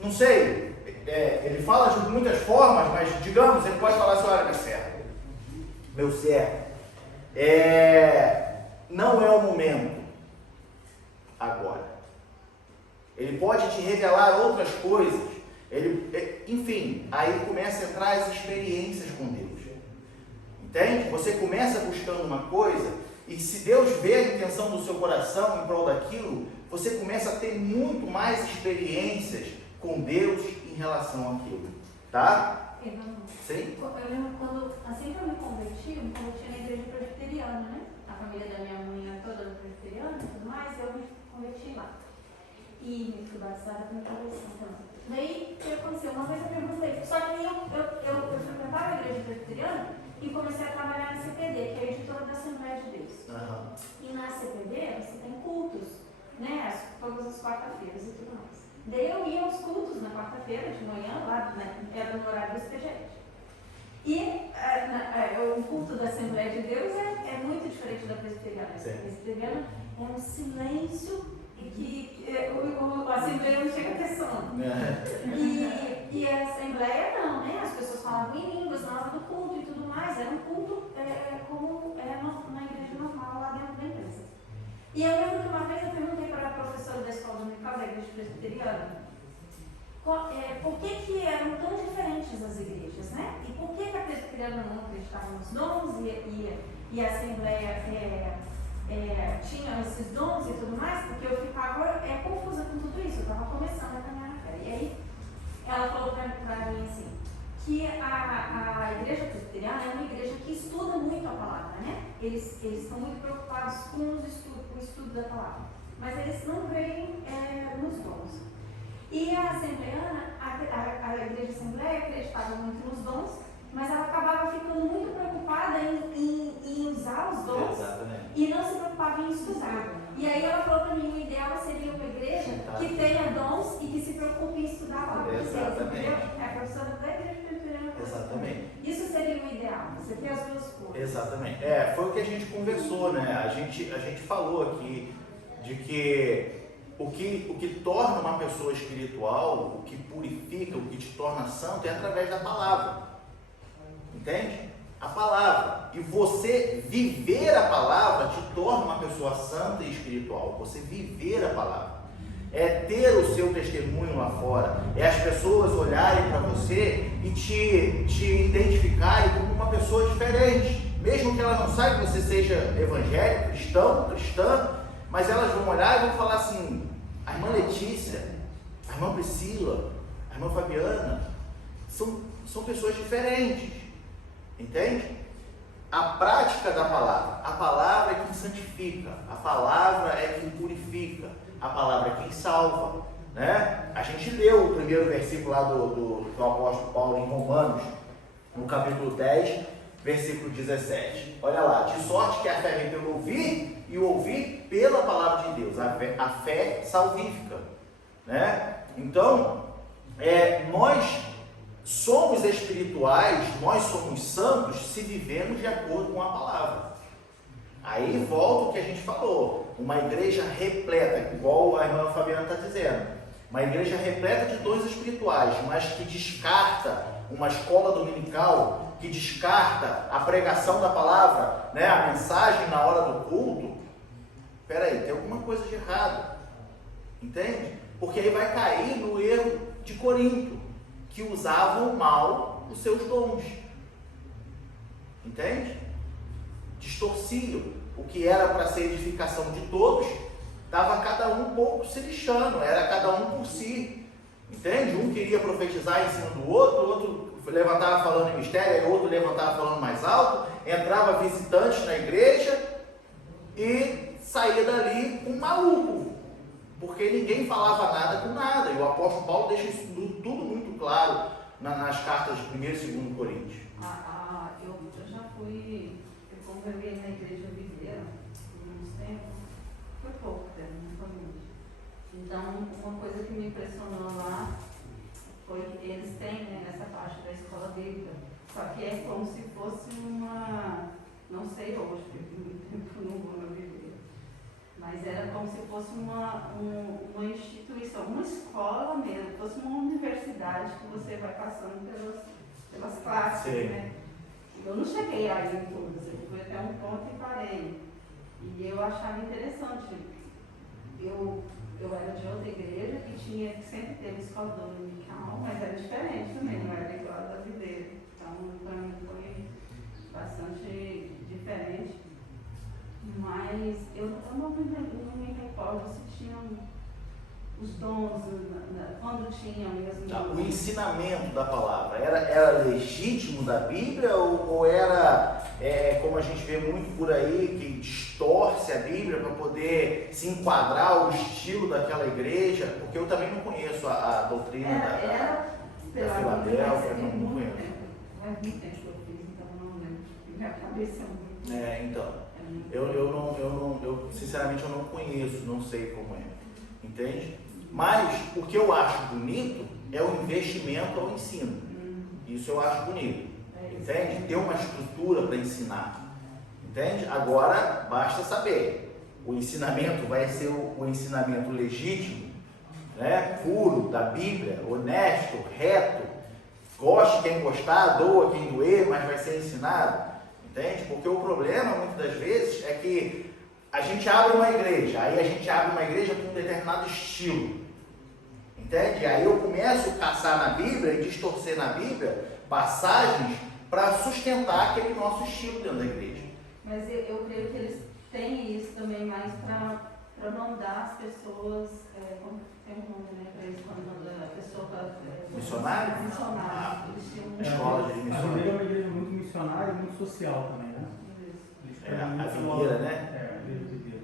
não sei, ele fala de muitas formas, mas digamos, ele pode falar assim, olha, meu servo, não é o momento agora. Ele pode te revelar outras coisas. Enfim, aí começa a entrar as experiências com Deus. Entende? Você começa buscando uma coisa e se Deus vê a intenção do seu coração em prol daquilo, você começa a ter muito mais experiências com Deus em relação àquilo. Tá? Sim? Eu lembro quando, assim que eu me converti na igreja presbiteriana, né? A família da minha mãe é toda presbiteriana e tudo mais, e eu me converti lá. E me fui batizada com conversão também. Daí, o que aconteceu? Uma vez eu perguntei, só que eu frequentava a igreja presbiteriana e comecei a trabalhar na CPD, que é a editora da Assembleia de Deus. Uhum. E na CPD você tem cultos, né? Todas as quarta-feiras e tudo mais. Daí eu ia aos cultos na quarta-feira, de manhã, lá, né? Era no horário do expediente. E o culto da Assembleia de Deus é muito diferente da presbiteriana. A presbiteriana é um silêncio que a Assembleia não chega a ter sono. E a Assembleia não, né? As pessoas falavam em línguas na hora do culto e tudo mais. Era um culto como na igreja normal, lá dentro da igreja. E eu lembro que uma vez eu perguntei para a professora da escola dominical da igreja presbiteriana por que eram tão diferentes as igrejas, né? E por que a presbiteriana não acreditava nos dons e a Assembleia tinha esses dons e tudo mais, porque eu ficava confusa com tudo isso, eu estava começando a caminhar na fé. E aí ela falou para mim assim, que a igreja presbiteriana é uma igreja que estuda muito a palavra, né? Eles estão muito preocupados com o estudo da palavra, mas eles não creem nos dons. E a assembleana, a igreja assembleia acreditava muito nos dons, mas ela acabava ficando muito preocupada em usar os dons. Exatamente. E não se preocupava em estudar. E aí ela falou para mim, o ideal seria uma igreja que tenha dons e que se preocupe em estudar a palavra de Deus, entendeu? É a professora da igreja presbiteriana. Exatamente. Isso seria o ideal, você ter as duas coisas. Exatamente. Foi o que a gente conversou, né? A gente falou aqui de que o que torna uma pessoa espiritual, o que purifica, o que te torna santo é através da palavra. Entende? A palavra. E você viver a palavra te torna uma pessoa santa e espiritual. Você viver a palavra. É ter o seu testemunho lá fora. É as pessoas olharem para você e te identificarem como uma pessoa diferente. Mesmo que ela não saiba que você seja evangélico, cristã, mas elas vão olhar e vão falar assim, a irmã Letícia, a irmã Priscila, a irmã Fabiana, são pessoas diferentes. Entende? A prática da palavra. A palavra é quem santifica. A palavra é quem purifica. A palavra é quem salva. Né? A gente leu o primeiro versículo lá do apóstolo Paulo em Romanos, no capítulo 10, versículo 17. Olha lá. De sorte que a fé vem pelo ouvir e o ouvir pela palavra de Deus. A fé salvífica. Né? Então, nós somos espirituais, nós somos santos se vivemos de acordo com a palavra. Aí volta o que a gente falou, uma igreja repleta, igual a irmã Fabiana está dizendo, uma igreja repleta de dons espirituais, mas que descarta uma escola dominical, que descarta a pregação da palavra, né, a mensagem na hora do culto. Peraí, tem alguma coisa de errado, entende? Porque aí vai cair no erro de Corinto, que usavam mal os seus dons, entende? Distorciam o que era para ser edificação de todos, estava cada um pouco se lixando, era cada um por si, entende? Um queria profetizar em cima do outro, o outro levantava falando em mistério, o outro levantava falando mais alto, entrava visitante na igreja e saía dali um maluco, porque ninguém falava nada com nada, e o apóstolo Paulo deixa isso tudo muito claro nas cartas de 1 e 2 Coríntios. Eu já fui, eu congreguei na igreja Videira por uns tempos, foi pouco tempo, não foi muito. Então, uma coisa que me impressionou lá foi que eles têm, né, nessa parte da escola bíblica, só que é como se fosse uma, não sei hoje, porque muito tempo não vou na Videira, mas era como se fosse uma instituição, uma escola mesmo, fosse uma universidade universidade que você vai passando pelas classes, Sim. né? Eu não cheguei aí em todas, eu fui até um ponto e parei. E eu achava interessante. Eu era de outra igreja que sempre teve escola dominical, mas era diferente também, não era igual a da videira. Então, para mim foi bastante diferente. Mas eu não me recordo se tinham os dons, quando tinham mesmo. O ensinamento da palavra era legítimo da Bíblia ou era, como a gente vê muito por aí, que distorce a Bíblia para poder se enquadrar ao estilo daquela igreja? Porque eu também não conheço a doutrina da Filadélfia, não conheço. Faz muito tempo que eu fiz, então eu não lembro. Minha cabeça é muito. Então, eu sinceramente eu não conheço, não sei como é, entende? Mas o que eu acho bonito é o investimento ao ensino. Isso eu acho bonito, entende? Ter uma estrutura para ensinar, entende? Agora basta saber, o ensinamento vai ser o ensinamento legítimo, né? Puro, da Bíblia, honesto, reto, goste quem gostar, doa quem doer, mas vai ser ensinado. Entende? Porque o problema, muitas das vezes, é que a gente abre uma igreja, aí a gente abre uma igreja com um determinado estilo. Entende? E aí eu começo a caçar na Bíblia e distorcer na Bíblia passagens para sustentar aquele nosso estilo dentro da igreja. Mas eu creio que eles têm isso também mais para mandar as pessoas, tem um nome, né, para isso, quando manda a pessoa para... Missionário? Missionário. Eles tinham um Escola de A missionário. videira é uma igreja muito missionária e muito social também, né? Eles querem A muito videira, falar- né? É, a igreja videira.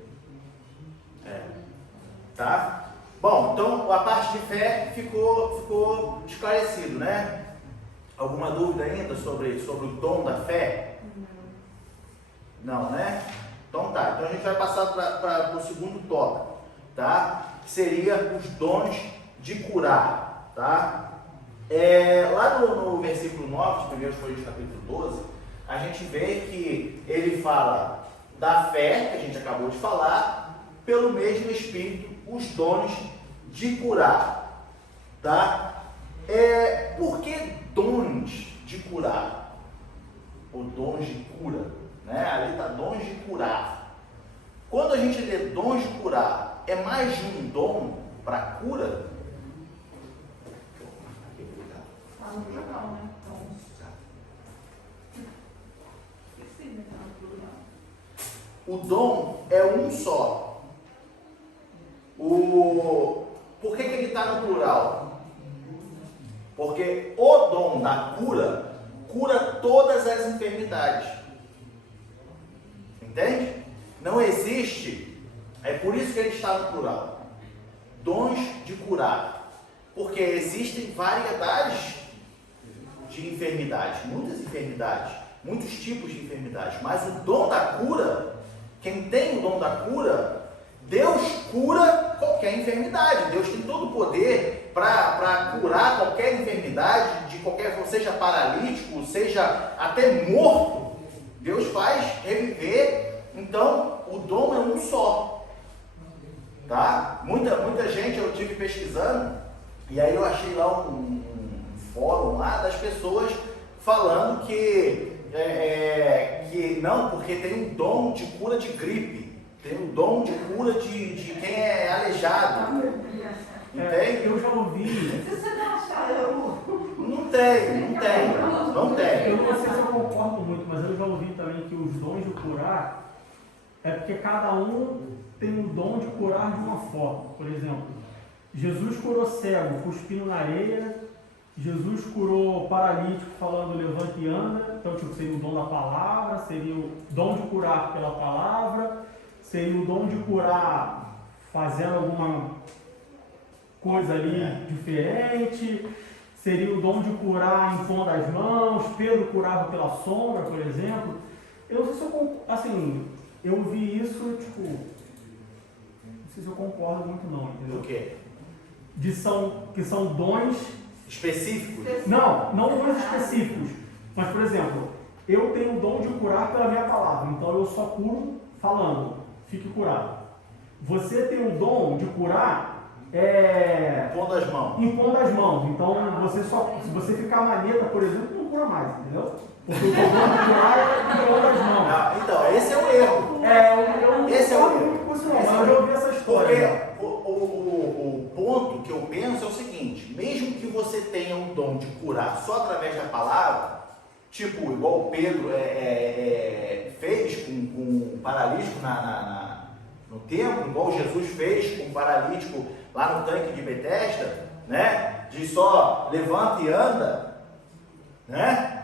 Tá? Bom, então a parte de fé ficou esclarecido, né? Alguma dúvida ainda sobre o dom da fé? Não, né? Então tá, então a gente vai passar para o segundo tópico, tá? Que seria os dons de curar, tá? Lá no versículo 9 de 1 Coríntios capítulo 12, a gente vê que ele fala da fé, que a gente acabou de falar, pelo mesmo Espírito, os dons de curar, tá? Por que dons de curar? Ou dons de cura, né? Ali está dons de curar. Quando a gente lê dons de curar, é mais de um dom para cura? Tá no plural, né? Então, esqueci, né? Tá no plural. O dom é um só. Por que ele está no plural? Porque o dom da cura cura todas as enfermidades. Entende? Não existe, é por isso que ele está no plural. Dons de curar. Porque existem variedades de enfermidades, muitos tipos de enfermidades. Mas o dom da cura, quem tem o dom da cura, Deus cura qualquer enfermidade. Deus tem todo o poder para curar qualquer enfermidade, seja paralítico, seja até morto. Deus faz reviver. Então, o dom é um só. Tá? Muita gente, eu tive pesquisando, e aí eu achei lá um fórum lá das pessoas falando que não, porque tem um dom de cura de gripe. Tem um dom de cura de quem é aleijado. Entende? Eu já ouvi. Se você não achar, eu... Não tem. Eu não sei se eu concordo muito, mas eu já ouvi também que os dons de curar é porque cada um tem o dom de curar de uma forma. Por exemplo, Jesus curou cego cuspindo na areia, Jesus curou paralítico falando levanta e anda, então seria o dom da palavra, seria o dom de curar pela palavra, seria o dom de curar fazendo alguma coisa ali diferente, seria o dom de curar impondo as mãos, Pedro curava pela sombra, por exemplo. Eu não sei se eu vi isso, não sei se eu concordo muito não, entendeu? O quê? Que são dons Específicos? não dons específicos, mas por exemplo, eu tenho o dom de curar pela minha palavra, então eu só curo falando, fique curado. Você tem o dom de curar Pondo as mãos. impondo as mãos. Então, se você ficar maneta, por exemplo, não cura mais, entendeu? Porque o problema de curar é impondo as mãos. Ah, então, esse é o erro. Esse é o erro. Mas eu já ouvi essa história. Porque o ponto que eu penso é o seguinte: mesmo que você tenha um dom de curar só através da palavra, tipo, igual o Pedro fez com o paralítico no templo, igual Jesus fez com o paralítico lá no tanque de Betesda, né? De só levanta e anda, né?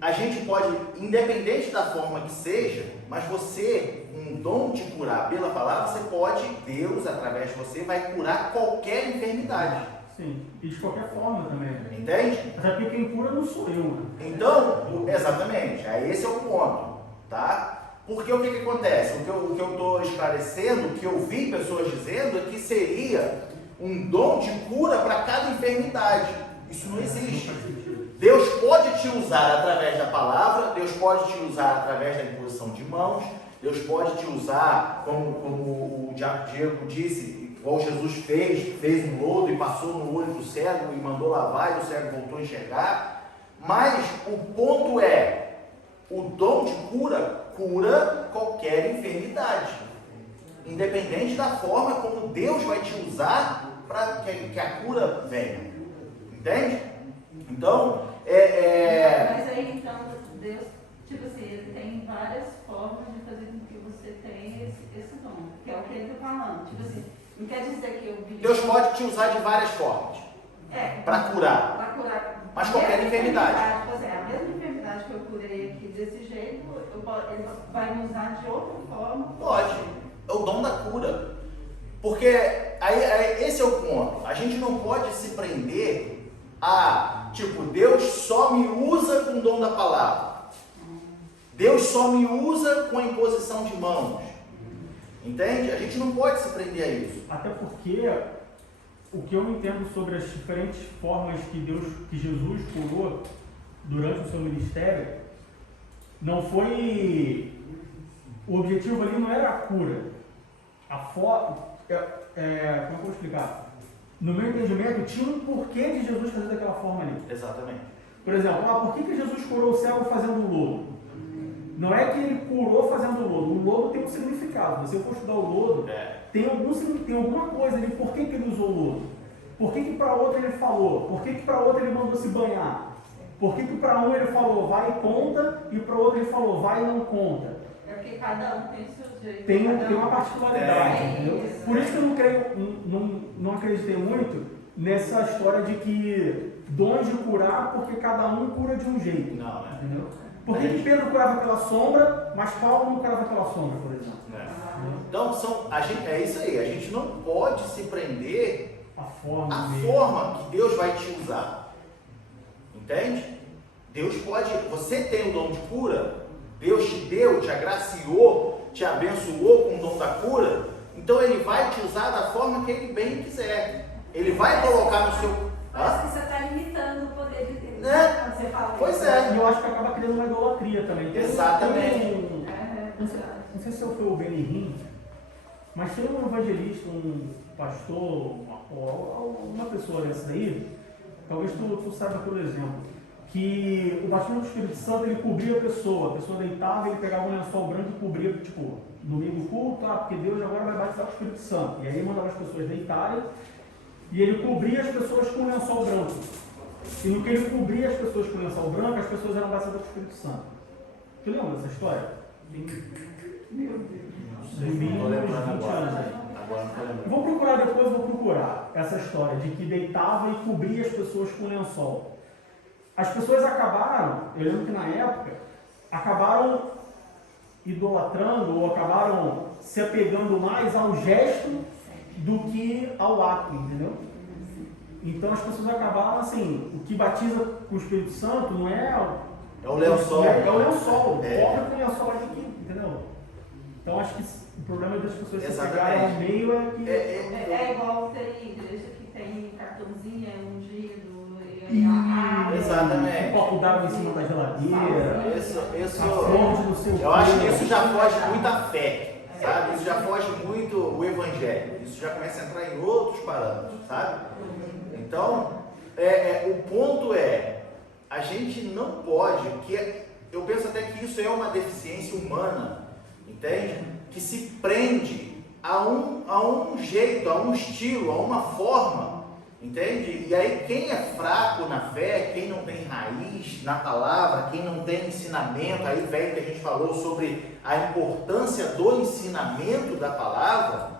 A gente pode, independente da forma que seja, mas você, um dom de curar pela palavra, você pode, Deus, através de você, vai curar qualquer enfermidade. Sim, e de qualquer forma também. Entende? Até porque quem cura não sou eu. Então, exatamente, aí esse é o ponto, tá? Porque o que acontece? O que eu estou esclarecendo, o que eu vi pessoas dizendo, é que seria um dom de cura para cada enfermidade. Isso não existe. Deus pode te usar através da palavra, Deus pode te usar através da imposição de mãos, Deus pode te usar, como o Diego disse, igual Jesus fez um lodo e passou no olho do cego e mandou lavar e o cego voltou a enxergar. Mas o ponto é, o dom de cura qualquer enfermidade, independente da forma como Deus vai te usar para que a cura venha. Entende? Então, Mas aí, então, Deus, tipo assim, ele tem várias formas de fazer com que você tenha esse dom, que é o que ele está falando. Tipo assim, não quer dizer que eu vi... Deus pode te usar de várias formas para curar. Para curar. Mas qualquer enfermidade. Pois é, a mesma enfermidade que eu curei aqui desse jeito, ele vai me usar de outra forma. Pode. É o dom da cura. Porque aí esse é o ponto. A gente não pode se prender a, tipo, Deus só me usa com o dom da palavra. Deus só me usa com a imposição de mãos. Entende? A gente não pode se prender a isso. Até porque o que eu entendo sobre as diferentes formas que Jesus curou durante o seu ministério, não foi... O objetivo ali não era a cura. A forma... como eu vou explicar? No meu entendimento, tinha um porquê de Jesus fazer daquela forma ali. Exatamente. Por exemplo, por que Jesus curou o cego fazendo o lodo? Não é que ele curou fazendo o lodo. O lodo tem um significado. Se eu for estudar o lodo, tem alguma coisa ali. Por que ele usou o lodo? Por que para outro ele falou? Por que para outro ele mandou se banhar? Por que para um ele falou vai e conta, e para outro ele falou vai e não conta? É porque cada um tem seu jeito. Tem uma particularidade, entendeu? Por isso que eu não creio, não acreditei muito nessa história de que dons de curar, porque cada um cura de um jeito. Não, né? Entendeu? Por que Pedro curava pela sombra, mas Paulo não curava pela sombra, por exemplo? Então, é isso aí. A gente não pode se prender A forma que Deus vai te usar. Entende? Deus pode... Você tem o dom de cura, Deus te deu, te agraciou, te abençoou com o dom da cura, então Ele vai te usar da forma que Ele bem quiser. Ele vai colocar no seu... Parece que você está limitando o poder de Deus. Né? Quando você fala Pois isso. é. E eu acho que acaba criando uma idolatria também. Exatamente. Não sei se foi o Benihim, mas tem um evangelista, um pastor, uma pessoa dessa daí, talvez tu saiba por exemplo, que o batismo do Espírito Santo ele cobria a pessoa deitava, ele pegava um lençol branco e cobria, tipo, no meio do culto, porque Deus agora vai batizar com o Espírito Santo. E aí ele mandava as pessoas deitarem e ele cobria as pessoas com um lençol branco. E no que ele cobria as pessoas com o lençol branco, as pessoas eram batizadas com o Espírito Santo. Tu lembra dessa história? Meu Deus. Não estou lembrando agora. Vou procurar depois, essa história de que deitava e cobria as pessoas com lençol. As pessoas acabaram, eu lembro que na época, acabaram idolatrando ou acabaram se apegando mais ao gesto do que ao ato, entendeu? Então as pessoas acabaram assim, o que batiza com o Espírito Santo não é o lençol. É o lençol, cobre com o lençol aqui, entendeu? Então acho que o problema das pessoas se pegarem ao meio é que... É igual tem igreja que tem cartãozinho, ungido, exatamente. O copo d'água em cima da geladeira. Isso, a fonte do seu eu acho que isso já foge muito à fé, sabe? Isso já foge muito o evangelho. Isso já começa a entrar em outros parâmetros, sabe? Então, o ponto é, a gente não pode, eu penso até que isso é uma deficiência humana, entende? Que se prende a um jeito, a um estilo, a uma forma, entende? E aí quem é fraco na fé, quem não tem raiz na palavra, quem não tem ensinamento, aí vem que a gente falou sobre a importância do ensinamento da palavra,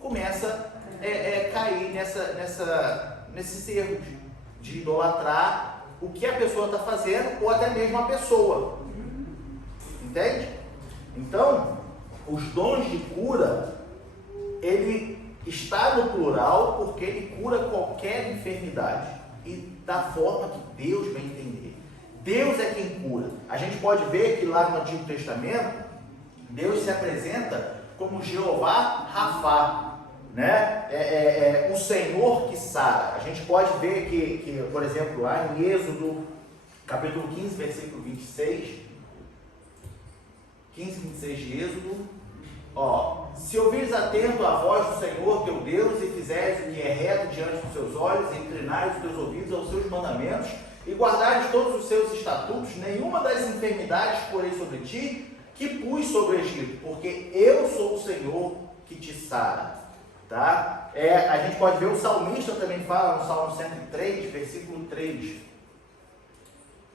começa a cair nesses erros de idolatrar o que a pessoa está fazendo, ou até mesmo a pessoa, entende? Então, os dons de cura, ele está no plural porque ele cura qualquer enfermidade e da forma que Deus bem entender. Deus é quem cura. A gente pode ver que lá no Antigo Testamento, Deus se apresenta como Jeová Rafá, né? O Senhor que sara. A gente pode ver que, por exemplo, lá em Êxodo, capítulo 15, versículo 26, 15, 26 de Êxodo, se ouvires atento à voz do Senhor teu Deus e fizeres o que é reto diante dos seus olhos, e inclinares os teus ouvidos aos seus mandamentos, e guardares todos os seus estatutos, nenhuma das enfermidades porei sobre ti, que pus sobre o Egito, porque eu sou o Senhor que te sara. Tá? A gente pode ver, o salmista também fala no Salmo 103, versículo 3,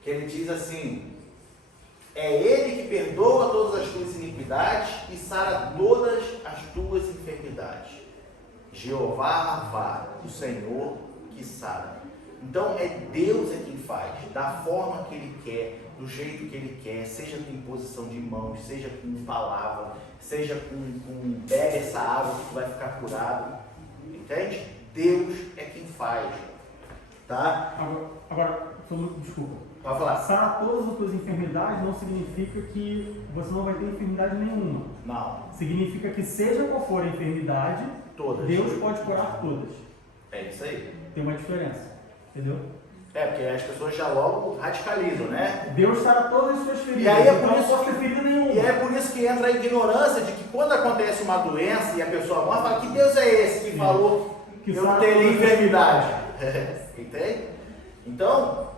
que ele diz assim: é Ele que perdoa todas as tuas iniquidades e sara todas as tuas enfermidades. Jeová Rafá, o Senhor que sara. Então Deus é quem faz, da forma que Ele quer, do jeito que Ele quer, seja com imposição de mãos, seja com palavra, seja com bebe essa água que tu vai ficar curado, entende? Deus é quem faz, tá? Agora, desculpa. Pode falar. Sarar todas as tuas enfermidades não significa que você não vai ter enfermidade nenhuma. Não. Significa que seja qual for a enfermidade, todas. Deus pode curar todas. É isso aí. Tem uma diferença, entendeu? Porque as pessoas já logo radicalizam, né? Deus sara todas as suas feridas. E aí não posso ter ferida nenhuma. E é por isso que entra a ignorância de que quando acontece uma doença e a pessoa morre, fala: que Deus é esse que falou que eu não teria enfermidade? Entende? Então,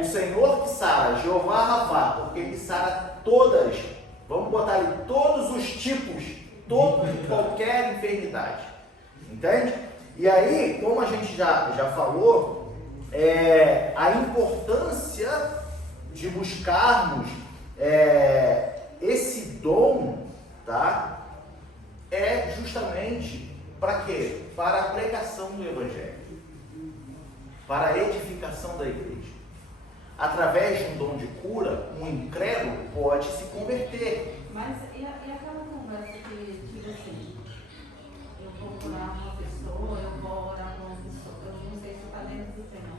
o Senhor que sara, Jeová Rafá, porque Ele sara todas, vamos botar ali, todos os tipos, qualquer enfermidade. Entende? E aí, como a gente já falou, a importância de buscarmos esse dom, tá? É justamente para quê? Para a pregação do Evangelho, para a edificação da igreja. Através de um dom de cura, um incrédulo pode se converter. Mas e aquela conversa que, tipo assim, eu vou curar uma pessoa, eu vou orar com uma pessoa, eu não sei se está dentro do tema.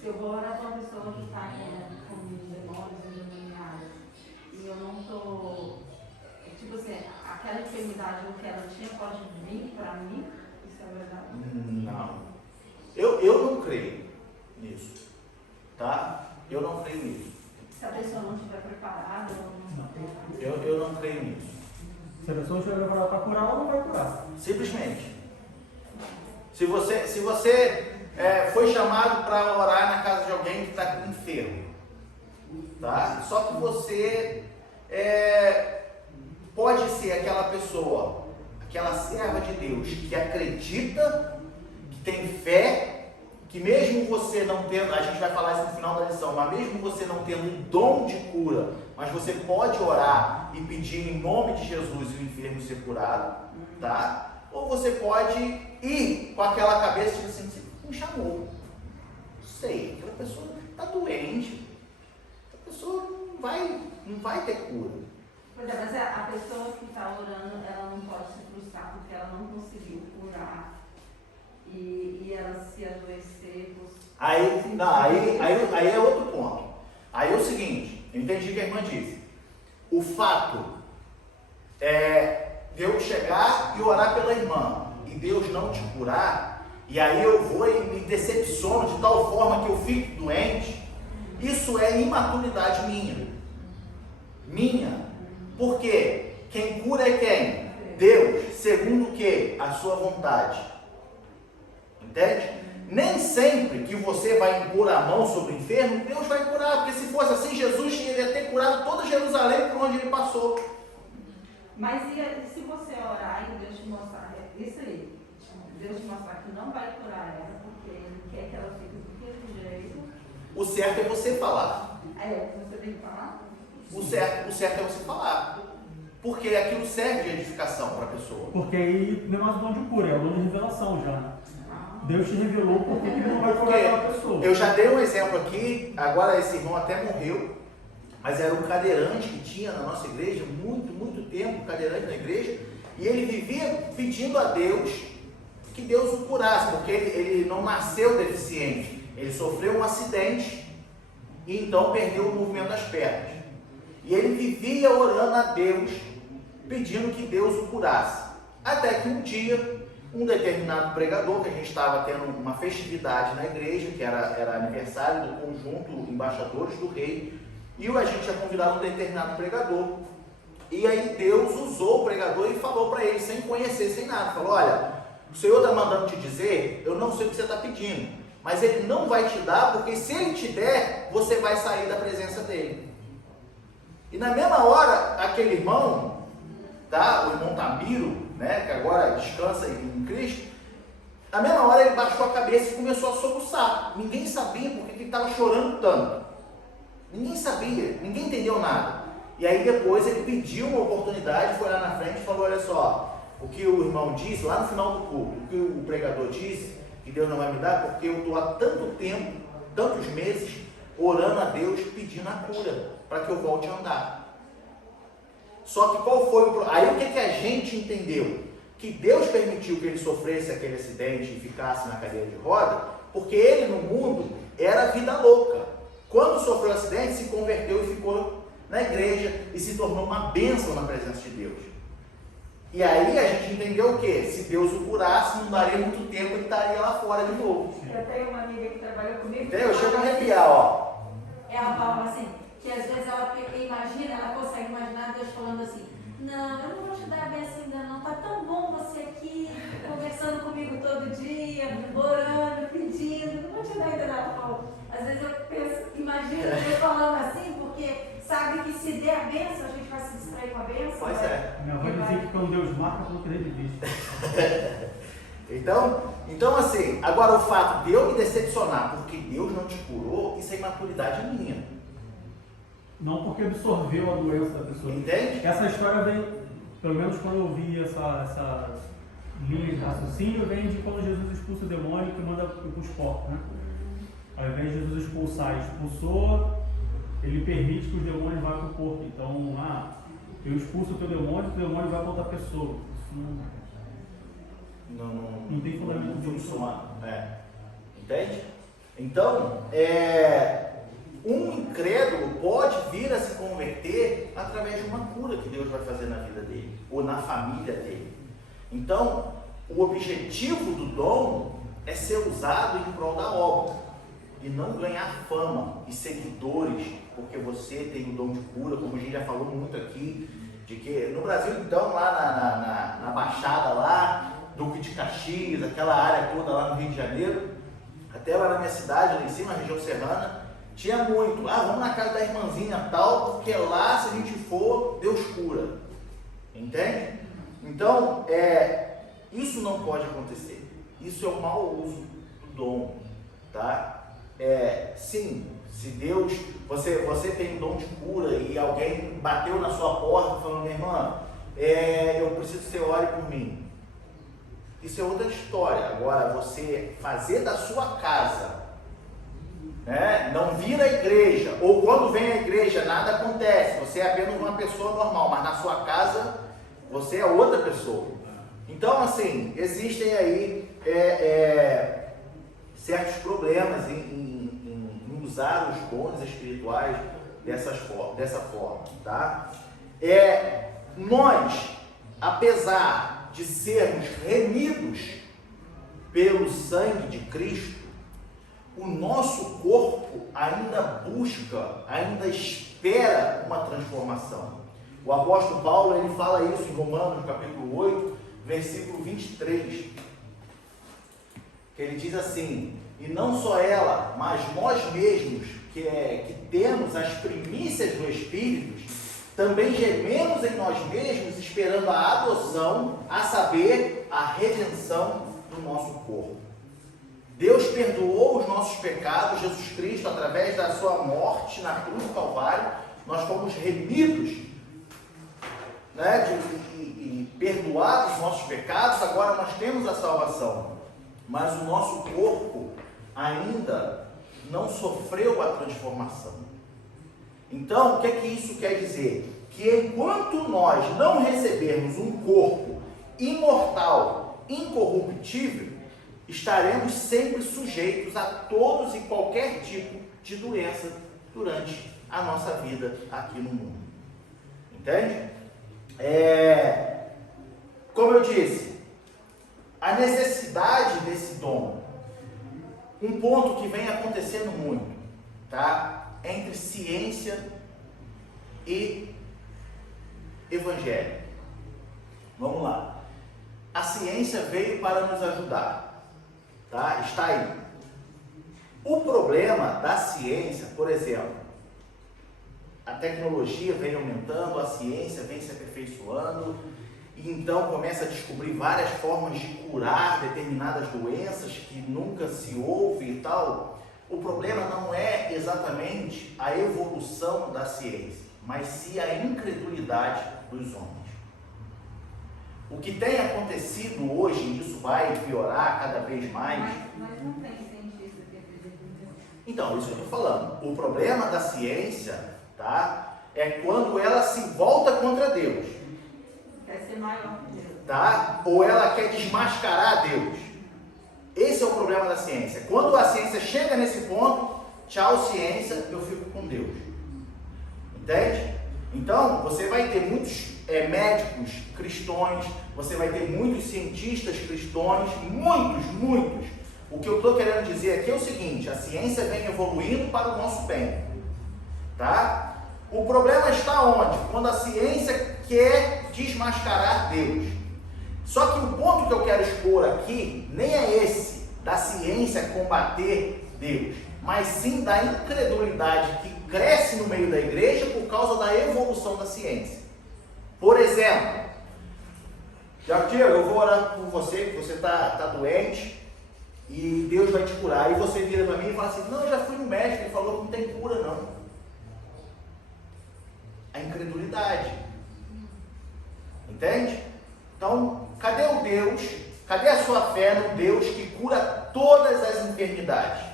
Se eu vou orar com uma pessoa que está com demônios endemoniados e eu não estou, tipo assim, aquela enfermidade que ela tinha pode vir para mim? Isso é verdade? Não. Eu não creio nisso, tá? Eu não creio nisso. Se a pessoa não estiver preparada, eu não creio nisso. Se a pessoa estiver preparada para curar, ela não vai curar. Simplesmente. Se você foi chamado para orar na casa de alguém que está enfermo, tá? Só que você pode ser aquela pessoa, aquela serva de Deus que acredita, que tem fé, que mesmo você não tendo, a gente vai falar isso no final da lição, mas mesmo você não tendo um dom de cura, mas você pode orar e pedir em nome de Jesus e o enfermo ser curado, tá? Ou você pode ir com aquela cabeça tipo assim: você me chamou, não sei, aquela pessoa está doente, a pessoa não vai ter cura. Pois é, mas a pessoa que está orando, ela não pode se frustrar porque ela não conseguiu curar e ela se adoecer. Aí é outro ponto. Aí é o seguinte, eu entendi o que a irmã disse. O fato de eu chegar e orar pela irmã e Deus não te curar, e aí eu vou e me decepciono de tal forma que eu fico doente, isso é imaturidade minha. Porque quem cura é quem? Deus, segundo o que? A sua vontade. Entende? Nem sempre que você vai impor a mão sobre o enfermo, Deus vai curar, porque se fosse assim, Jesus ia ter curado toda Jerusalém por onde ele passou. Mas e se você orar e Deus te mostrar isso aí? Deus te mostrar que não vai curar ela, porque Ele quer que ela fique daquele jeito. O certo é você falar. Você tem que falar? O certo é você falar. Porque aquilo serve de edificação para a pessoa. Porque aí não é mais o dom de cura, é o dom de revelação já, né? Deus te revelou porque ele não vai curar aquela pessoa. Eu já dei um exemplo aqui, agora esse irmão até morreu, mas era um cadeirante que tinha na nossa igreja, muito tempo, cadeirante na igreja, e ele vivia pedindo a Deus que Deus o curasse, porque ele não nasceu deficiente, ele sofreu um acidente e então perdeu o movimento das pernas. E ele vivia orando a Deus, pedindo que Deus o curasse. Até que um dia, um determinado pregador, que a gente estava tendo uma festividade na igreja, que era aniversário do conjunto Embaixadores do Rei, e a gente tinha convidado um determinado pregador. E aí Deus usou o pregador e falou para ele, sem conhecer, sem nada, falou: olha, o Senhor está mandando te dizer, eu não sei o que você está pedindo, mas Ele não vai te dar, porque se Ele te der, você vai sair da presença dEle. E na mesma hora, aquele irmão, tá, o irmão Tamiro, né, que agora descansa em Cristo, na mesma hora ele baixou a cabeça e começou a soluçar. Ninguém sabia porque ele estava chorando tanto. Ninguém sabia, ninguém entendeu nada. E aí depois ele pediu uma oportunidade, foi lá na frente e falou: olha só, o que o irmão disse, lá no final do culto, o que o pregador disse, que Deus não vai me dar, porque eu estou há tanto tempo, tantos meses, orando a Deus, pedindo a cura, para que eu volte a andar. Só que qual foi o problema? Aí o que a gente entendeu? Que Deus permitiu que ele sofresse aquele acidente e ficasse na cadeira de roda, porque ele no mundo era vida louca. Quando sofreu o acidente, se converteu e ficou na igreja e se tornou uma bênção na presença de Deus. E aí a gente entendeu o quê? Se Deus o curasse, não daria muito tempo, ele estaria lá fora de novo. Eu tenho uma amiga que trabalhou comigo. Eu chego a arrepiar, ó. Ela fala assim, que às vezes ela imagina, ela consegue imaginar Deus falando assim: não, eu não vou te dar a benção ainda não, tá tão bom você aqui, conversando comigo todo dia, orando, pedindo, não vou te dar ainda não. Ela falou, às vezes eu penso, imagino Deus falando assim, porque sabe que se der a benção, a gente vai se distrair com a benção. Pois é. Minha avó dizia que quando Deus marca, não querer de vista. Então assim, agora o fato de eu me decepcionar porque Deus não te curou, isso é imaturidade minha. Não porque absorveu a doença da pessoa. Entende? Essa história vem, pelo menos quando eu vi essa linha de raciocínio, vem de quando Jesus expulsa o demônio que manda para os porcos, né? Ao invés de Jesus expulsar, expulsou, ele permite que os demônios vá para o porco. Então, eu expulso o teu demônio vai para outra pessoa. Isso não tem fundamento. Não funciona. Entende? Então, um incrédulo pode vir a se converter através de uma cura que Deus vai fazer na vida dele, ou na família dele. Então, o objetivo do dom é ser usado em prol da obra, e não ganhar fama e seguidores, porque você tem o dom de cura, como a gente já falou muito aqui, de que no Brasil, então, lá na Baixada, lá, Duque de Caxias, aquela área toda lá no Rio de Janeiro, até lá na minha cidade, lá em cima, na região serrana, tinha muito. Vamos na casa da irmãzinha tal, porque lá, se a gente for, Deus cura. Entende? Então, isso não pode acontecer. Isso é o mau uso do dom, tá? Sim, se Deus, você tem um dom de cura e alguém bateu na sua porta falando: minha irmã, eu preciso que você ore por mim. Isso é outra história. Agora, você fazer da sua casa, não vir à igreja, ou quando vem à igreja nada acontece, você é apenas uma pessoa normal, mas na sua casa você é outra pessoa. Então, assim, existem aí certos problemas em usar os dons espirituais dessa forma, tá? Nós, apesar de sermos remidos pelo sangue de Cristo, o nosso corpo ainda busca, ainda espera uma transformação. O apóstolo Paulo, ele fala isso em Romanos, capítulo 8, versículo 23. que ele diz assim: e não só ela, mas nós mesmos, que temos as primícias do Espírito, também gememos em nós mesmos, esperando a adoção, a saber, a redenção do nosso corpo. Deus perdoou os nossos pecados, Jesus Cristo, através da sua morte na cruz do Calvário, nós fomos remidos, né, e perdoados os nossos pecados, agora nós temos a salvação. Mas o nosso corpo ainda não sofreu a transformação. Então, o que é que isso quer dizer? Que enquanto nós não recebermos um corpo imortal, incorruptível, estaremos sempre sujeitos a todos e qualquer tipo de doença durante a nossa vida aqui no mundo. Entende? Como eu disse, a necessidade desse dom, um ponto que vem acontecendo muito, tá? Entre ciência e evangelho. Vamos lá. A ciência veio para nos ajudar, tá? Está aí. O problema da ciência, por exemplo, a tecnologia vem aumentando, a ciência vem se aperfeiçoando, e então começa a descobrir várias formas de curar determinadas doenças que nunca se ouve e tal. O problema não é exatamente a evolução da ciência, mas sim a incredulidade dos homens. O que tem acontecido hoje, e isso vai piorar cada vez mais. Mas não tem cientista que acredita em Deus. Então, isso que eu estou falando. O problema da ciência, tá, é quando ela se volta contra Deus. Quer ser maior que Deus. Tá? Ou ela quer desmascarar Deus. Esse é o problema da ciência. Quando a ciência chega nesse ponto, tchau ciência, eu fico com Deus. Entende? Então, você vai ter muitos médicos cristãos, você vai ter muitos cientistas cristãos, muitos. O que eu estou querendo dizer aqui é o seguinte: a ciência vem evoluindo para o nosso bem. Tá? O problema está onde? Quando a ciência quer desmascarar Deus. Só que o ponto que eu quero expor aqui nem é esse, da ciência combater Deus, mas sim da incredulidade que cresce no meio da igreja por causa da evolução da ciência. Por exemplo, Tiago, eu vou orar por você, que você está doente e Deus vai te curar. E você vira para mim e fala assim: não, eu já fui no médico, ele falou que não tem cura não. A incredulidade. Entende? Então, cadê o Deus? Cadê a sua fé no Deus que cura todas as enfermidades?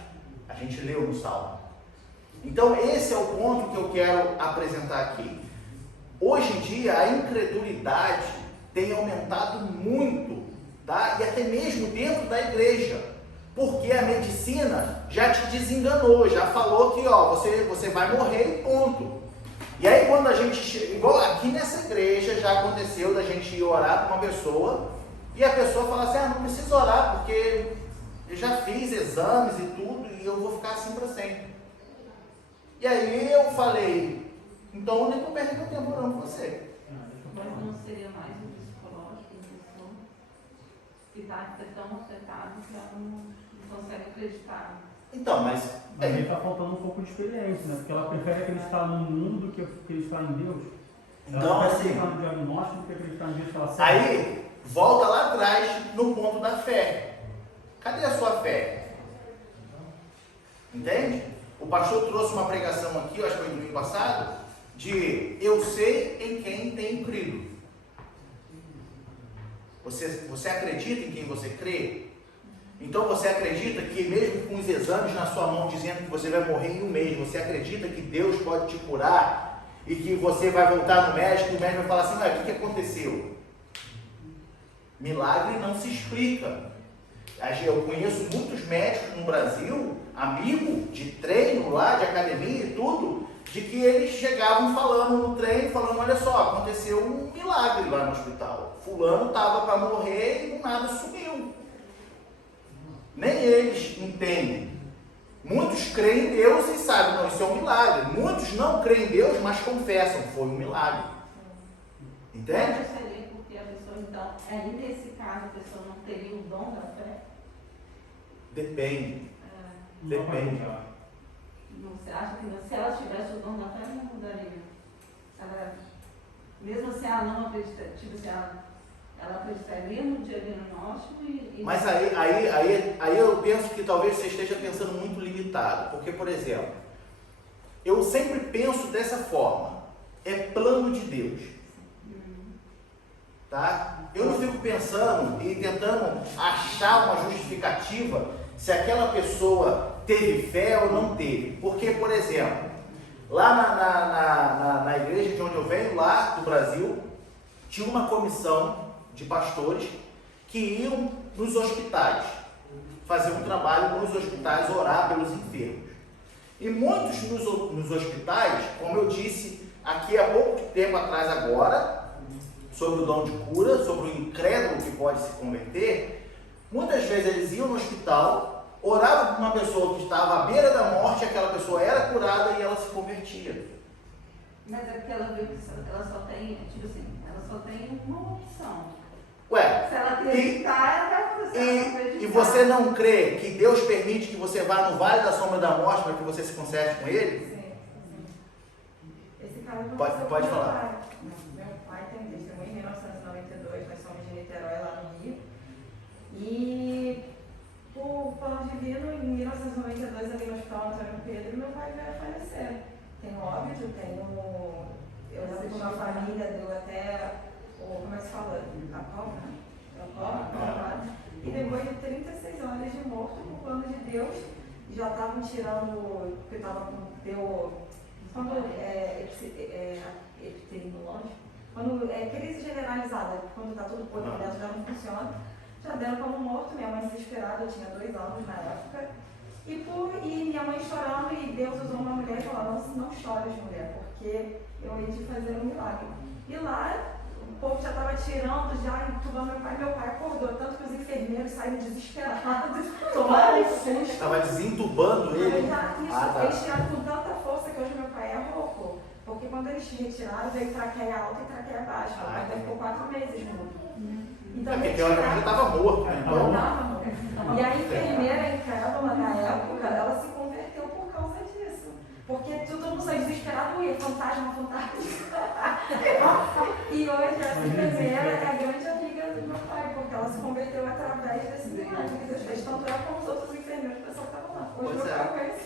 A gente leu no Salmo. Então, esse é o ponto que eu quero apresentar aqui. Hoje em dia, a incredulidade tem aumentado muito, tá? E até mesmo dentro da igreja. Porque a medicina já te desenganou, já falou que você vai morrer e ponto. E aí quando a gente chega, igual aqui nessa igreja já aconteceu da gente ir orar para uma pessoa e a pessoa fala assim: não precisa orar porque eu já fiz exames e tudo e eu vou ficar assim para sempre. E aí eu falei: então eu nem vou perder meu tempo orando com você. Mas não seria mais um psicológico, então, que está tão afetado que ela não consegue acreditar. Então, mas aí está faltando um pouco de experiência, né? Porque ela prefere acreditar no mundo do que acreditar em Deus. Então, ela assim, acreditar no diagnóstico do que acreditar em Deus que ela sabe. aí volta lá atrás no ponto da fé. Cadê a sua fé? Entende? O pastor trouxe uma pregação aqui, eu acho que foi domingo passado, de eu sei em quem tenho crido. Você acredita em quem você crê? Então você acredita que mesmo com os exames na sua mão dizendo que você vai morrer em um mês, você acredita que Deus pode te curar e que você vai voltar no médico e o médico vai falar assim: mas o que aconteceu? Milagre não se explica. Eu conheço muitos médicos no Brasil, amigo de treino lá, de academia e tudo, de que eles chegavam falando no treino, falando: olha só, aconteceu um milagre lá no hospital. Fulano estava para morrer e do nada sumiu. Nem eles entendem. Muitos creem em Deus e sabem: não, isso é um milagre. Muitos não creem em Deus, mas confessam: foi um milagre. Entende? Pode ser porque a pessoa, então, aí nesse caso, a pessoa não teria o dom da fé? Depende. Não vai Depende. mudar. Você acha que se ela tivesse o dom da fé, não mudaria? Mesmo se ela não acredita, tipo, se ela acreditaria no diagnóstico e... Mas aí eu penso que talvez você esteja pensando muito limitado. Porque, por exemplo, eu sempre penso dessa forma. É plano de Deus. Tá? Eu não fico pensando e tentando achar uma justificativa se aquela pessoa teve fé ou não teve. Porque, por exemplo, lá na igreja de onde eu venho, lá do Brasil, tinha uma comissão de pastores que iam nos hospitais, fazer um trabalho nos hospitais, orar pelos enfermos. E muitos nos hospitais, como eu disse aqui há pouco tempo atrás agora, sobre o dom de cura, sobre o incrédulo que pode se converter, muitas vezes eles iam no hospital, oravam por uma pessoa que estava à beira da morte, aquela pessoa era curada e ela se convertia. Mas é porque ela viu que ela só tem, tipo assim, ela só tem uma opção. Ué, Se ela acreditar, ela vai acreditar. e você não crê que Deus permite que você vá no vale da sombra da morte para que você se conserte com Ele? Sim. Esse caso aconteceu Pode com meu falar. pai. Meu pai tem testemunho em 1992, nós somos de Niterói, lá no Rio. E por plano divino, em 1992, ali no Hospital Antônio Pedro, meu pai veio a falecer. Tem óbito, eu lembro que uma família deu até, como é que se fala? A cova. E depois de 36 horas de morto, por plano de Deus, já estavam tirando, porque estava com epidemiológico, quando é crise generalizada, quando está todo o corpo dela já não funciona, já deram como morto, minha mãe desesperada, eu tinha 2 anos na época, e minha mãe chorando, e Deus usou uma mulher e falou, não chores, mulher, porque eu hei de fazer um milagre. E lá, o povo já estava tirando, já entubando meu pai acordou, tanto que os enfermeiros saíram desesperados, tomaram um susto. Estava desentubando ele. Eles tiraram com tanta força que hoje meu pai é rouco. Porque quando eles retiraram, veio traqueia alta e traqueia baixa. Meu pai ficou 4 meses mudo. Então, Porque teoricamente já estava morto, né? Então, e a enfermeira incrédula na época, ela se converteu por causa disso. Porque todo mundo saiu desesperado, fantasma. E hoje essa enfermeira é a grande amiga do meu pai, porque ela se converteu através desse milagre que Deus fez, tanto ela como os outros enfermeiros, o pessoal que estavam lá. Hoje Pois meu é. pai conhece.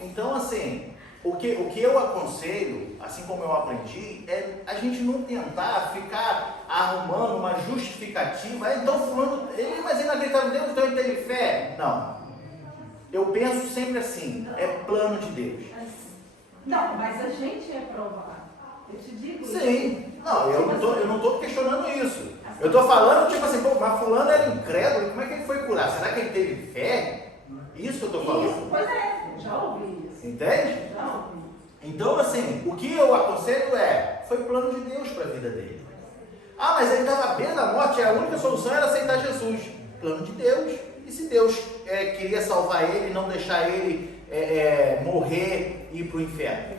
Então assim, o que eu aconselho, assim como eu aprendi, é a gente não tentar ficar arrumando uma justificativa. Então fulano, mas ele não acreditava em Deus, então ele teve fé. Não. Eu penso sempre assim, é plano de Deus. Não, mas a gente é provado. Eu te digo. Sim. Não, eu não estou questionando isso. Eu estou falando, tipo assim, pô, mas fulano era incrédulo, como é que ele foi curar? Será que ele teve fé? Isso que eu estou falando. Isso, pois é, já ouvi isso. Entende? Já ouvi. Então, assim, o que eu aconselho foi plano de Deus para a vida dele. Ah, mas ele estava à beira da morte, a única solução era aceitar Jesus. Plano de Deus. E se Deus queria salvar ele, não deixar ele morrer e ir para o inferno?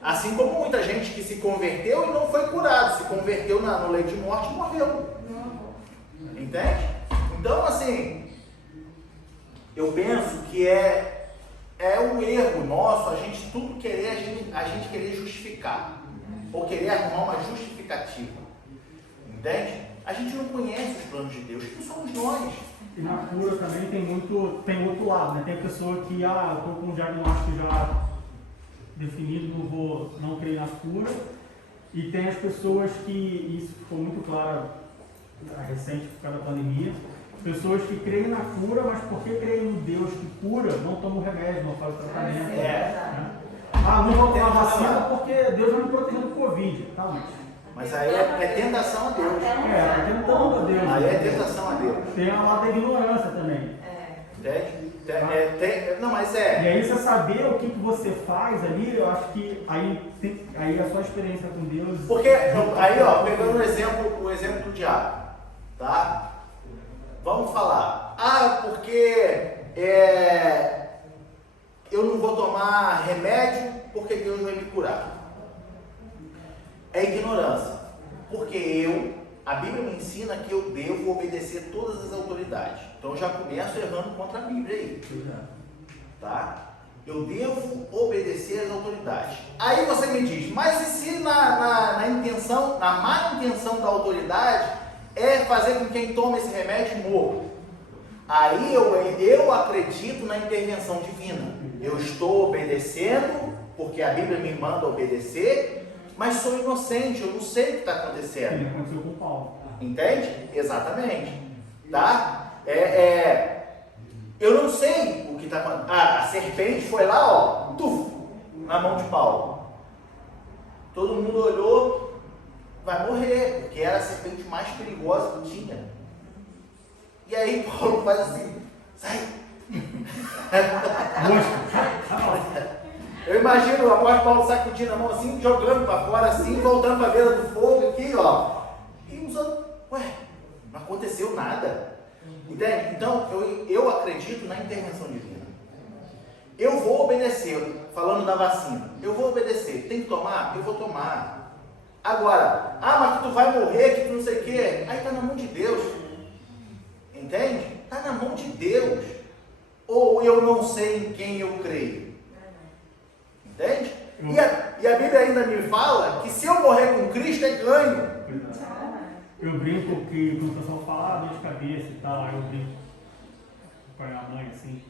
Assim como muita gente que se converteu e não foi curado, se converteu no leito de morte e morreu. Entende? Então, assim, eu penso que é um erro nosso a gente tudo querer, a gente querer justificar, ou querer arrumar uma justificativa. Entende? A gente não conhece os planos de Deus, que somos nós. E na cura também tem outro lado, né? Tem a pessoa que, eu estou com um diagnóstico já definido, não creio na cura. E tem as pessoas que, isso ficou muito claro recente por causa da pandemia, pessoas que creem na cura, mas porque creem no Deus que cura, não tomam remédio, não fazem tratamento. Né? Não vou tomar vacina porque Deus vai me proteger do Covid. Tá, mas aí é tentação a Deus. É tentando a Deus. Aí é tentação a Deus. Tem a lado da ignorância também. Entende? Não, mas E aí você saber o que você faz ali, eu acho que aí a sua experiência com Deus... Porque, aí ó, pegando o exemplo do diabo, tá? Vamos falar, porque eu não vou tomar remédio porque Deus vai me curar. É ignorância. Porque eu A Bíblia me ensina que eu devo obedecer todas as autoridades. Então eu já começo errando contra a Bíblia aí. Tá? Eu devo obedecer às autoridades. Aí você me diz, mas e se na má intenção da autoridade é fazer com que quem toma esse remédio morra? Aí eu acredito na intervenção divina. Eu estou obedecendo, porque a Bíblia me manda obedecer, mas sou inocente, eu não sei o que está acontecendo. Sim, aconteceu com Paulo. Entende? Exatamente. Tá? Eu não sei o que está acontecendo. A serpente foi lá, ó, na mão de Paulo. Todo mundo olhou, vai morrer, porque era a serpente mais perigosa que tinha. E aí Paulo faz assim, sai. Eu imagino o apóstolo Paulo sacudindo a mão assim, jogando para fora assim, voltando para a beira do fogo aqui, ó. E os outros, não aconteceu nada. Entende? Então, eu acredito na intervenção divina. Eu vou obedecer, falando da vacina, eu vou obedecer. Tem que tomar? Eu vou tomar. Agora, mas que tu vai morrer, que tu não sei o quê. Aí está na mão de Deus. Entende? Está na mão de Deus. Ou eu não sei em quem eu creio. Entende? E a Bíblia ainda me fala que se eu morrer com Cristo é ganho. Eu brinco que quando o pessoal fala dor de cabeça e tal, aí eu brinco com a minha mãe assim,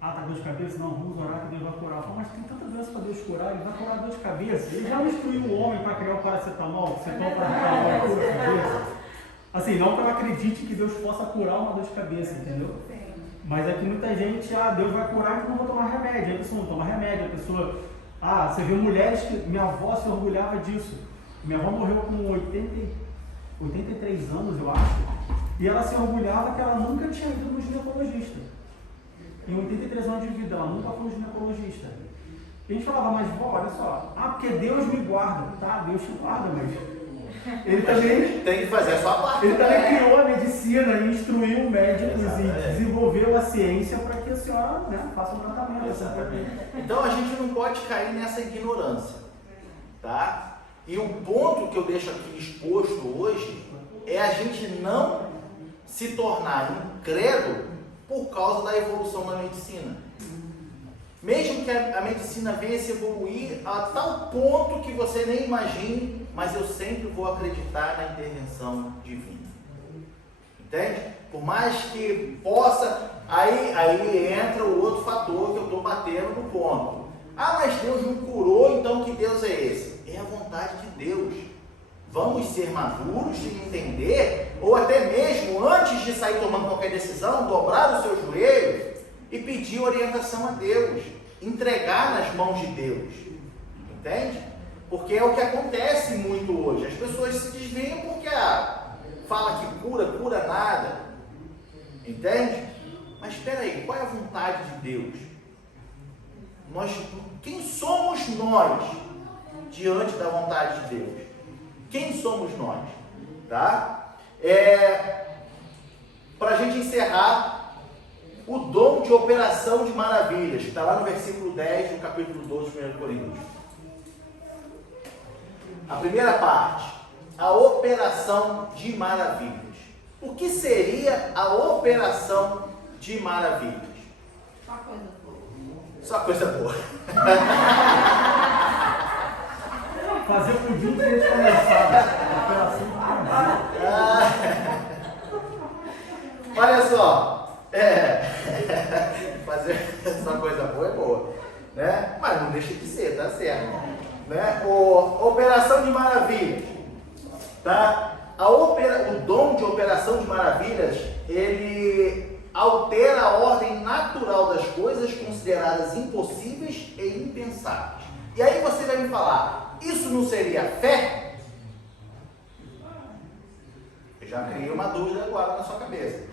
tá com dor de cabeça? Não, vamos orar que Deus vai curar. Eu falo, mas tem tanta doença para Deus curar, Ele vai curar a dor de cabeça. Ele já instruiu o homem para criar o paracetamol, que você toma paracetamol, cura a cabeça. Assim, não que eu acredite que Deus possa curar uma dor de cabeça, entendeu? Mas é que muita gente, Deus vai curar, então não vou tomar remédio. A pessoa não toma remédio, a pessoa... você vê mulheres que... Minha avó se orgulhava disso. Minha avó morreu com 83 anos, eu acho, e ela se orgulhava que ela nunca tinha ido no ginecologista. Em 83 anos de vida, ela nunca foi no ginecologista. E a gente falava, mas vó, olha só, porque Deus me guarda. Tá, Deus te guarda, mas ele também tem que fazer a sua parte. Ele também criou a medicina e instruiu médicos e desenvolveu a ciência para que a senhora faça um tratamento. Então a gente não pode cair nessa ignorância, tá? E o ponto que eu deixo aqui exposto hoje é a gente não se tornar incrédulo por causa da evolução da medicina. Mesmo que a medicina venha se evoluir a tal ponto que você nem imagine, mas eu sempre vou acreditar na intervenção divina. Entende? Por mais que possa, aí entra o outro fator que eu estou batendo no ponto. Mas Deus não curou, então que Deus é esse? É a vontade de Deus. Vamos ser maduros de entender, ou até mesmo antes de sair tomando qualquer decisão, dobrar o seu joelho e pedir orientação a Deus, entregar nas mãos de Deus. Entende? Porque é o que acontece muito hoje. As pessoas se desviam porque fala que cura nada. Entende? Mas espera aí, qual é a vontade de Deus? Quem somos nós diante da vontade de Deus? Quem somos nós? Tá? Para a gente encerrar, o dom de operação de maravilhas, que está lá no versículo 10 do capítulo 12 de 1 Coríntios. A primeira parte, a operação de maravilhas. O que seria a operação de maravilhas? Só coisa boa. Só coisa boa. Fazer pudim de leite condensado. Operação de maravilhas. Olha só, fazer só coisa boa é boa, né? Mas não deixa de ser, tá certo, né? Operação de maravilhas, tá? O dom de operação de maravilhas, ele altera a ordem natural das coisas consideradas impossíveis e impensáveis. E aí você vai me falar, isso não seria fé? Eu já criei uma dúvida agora na sua cabeça.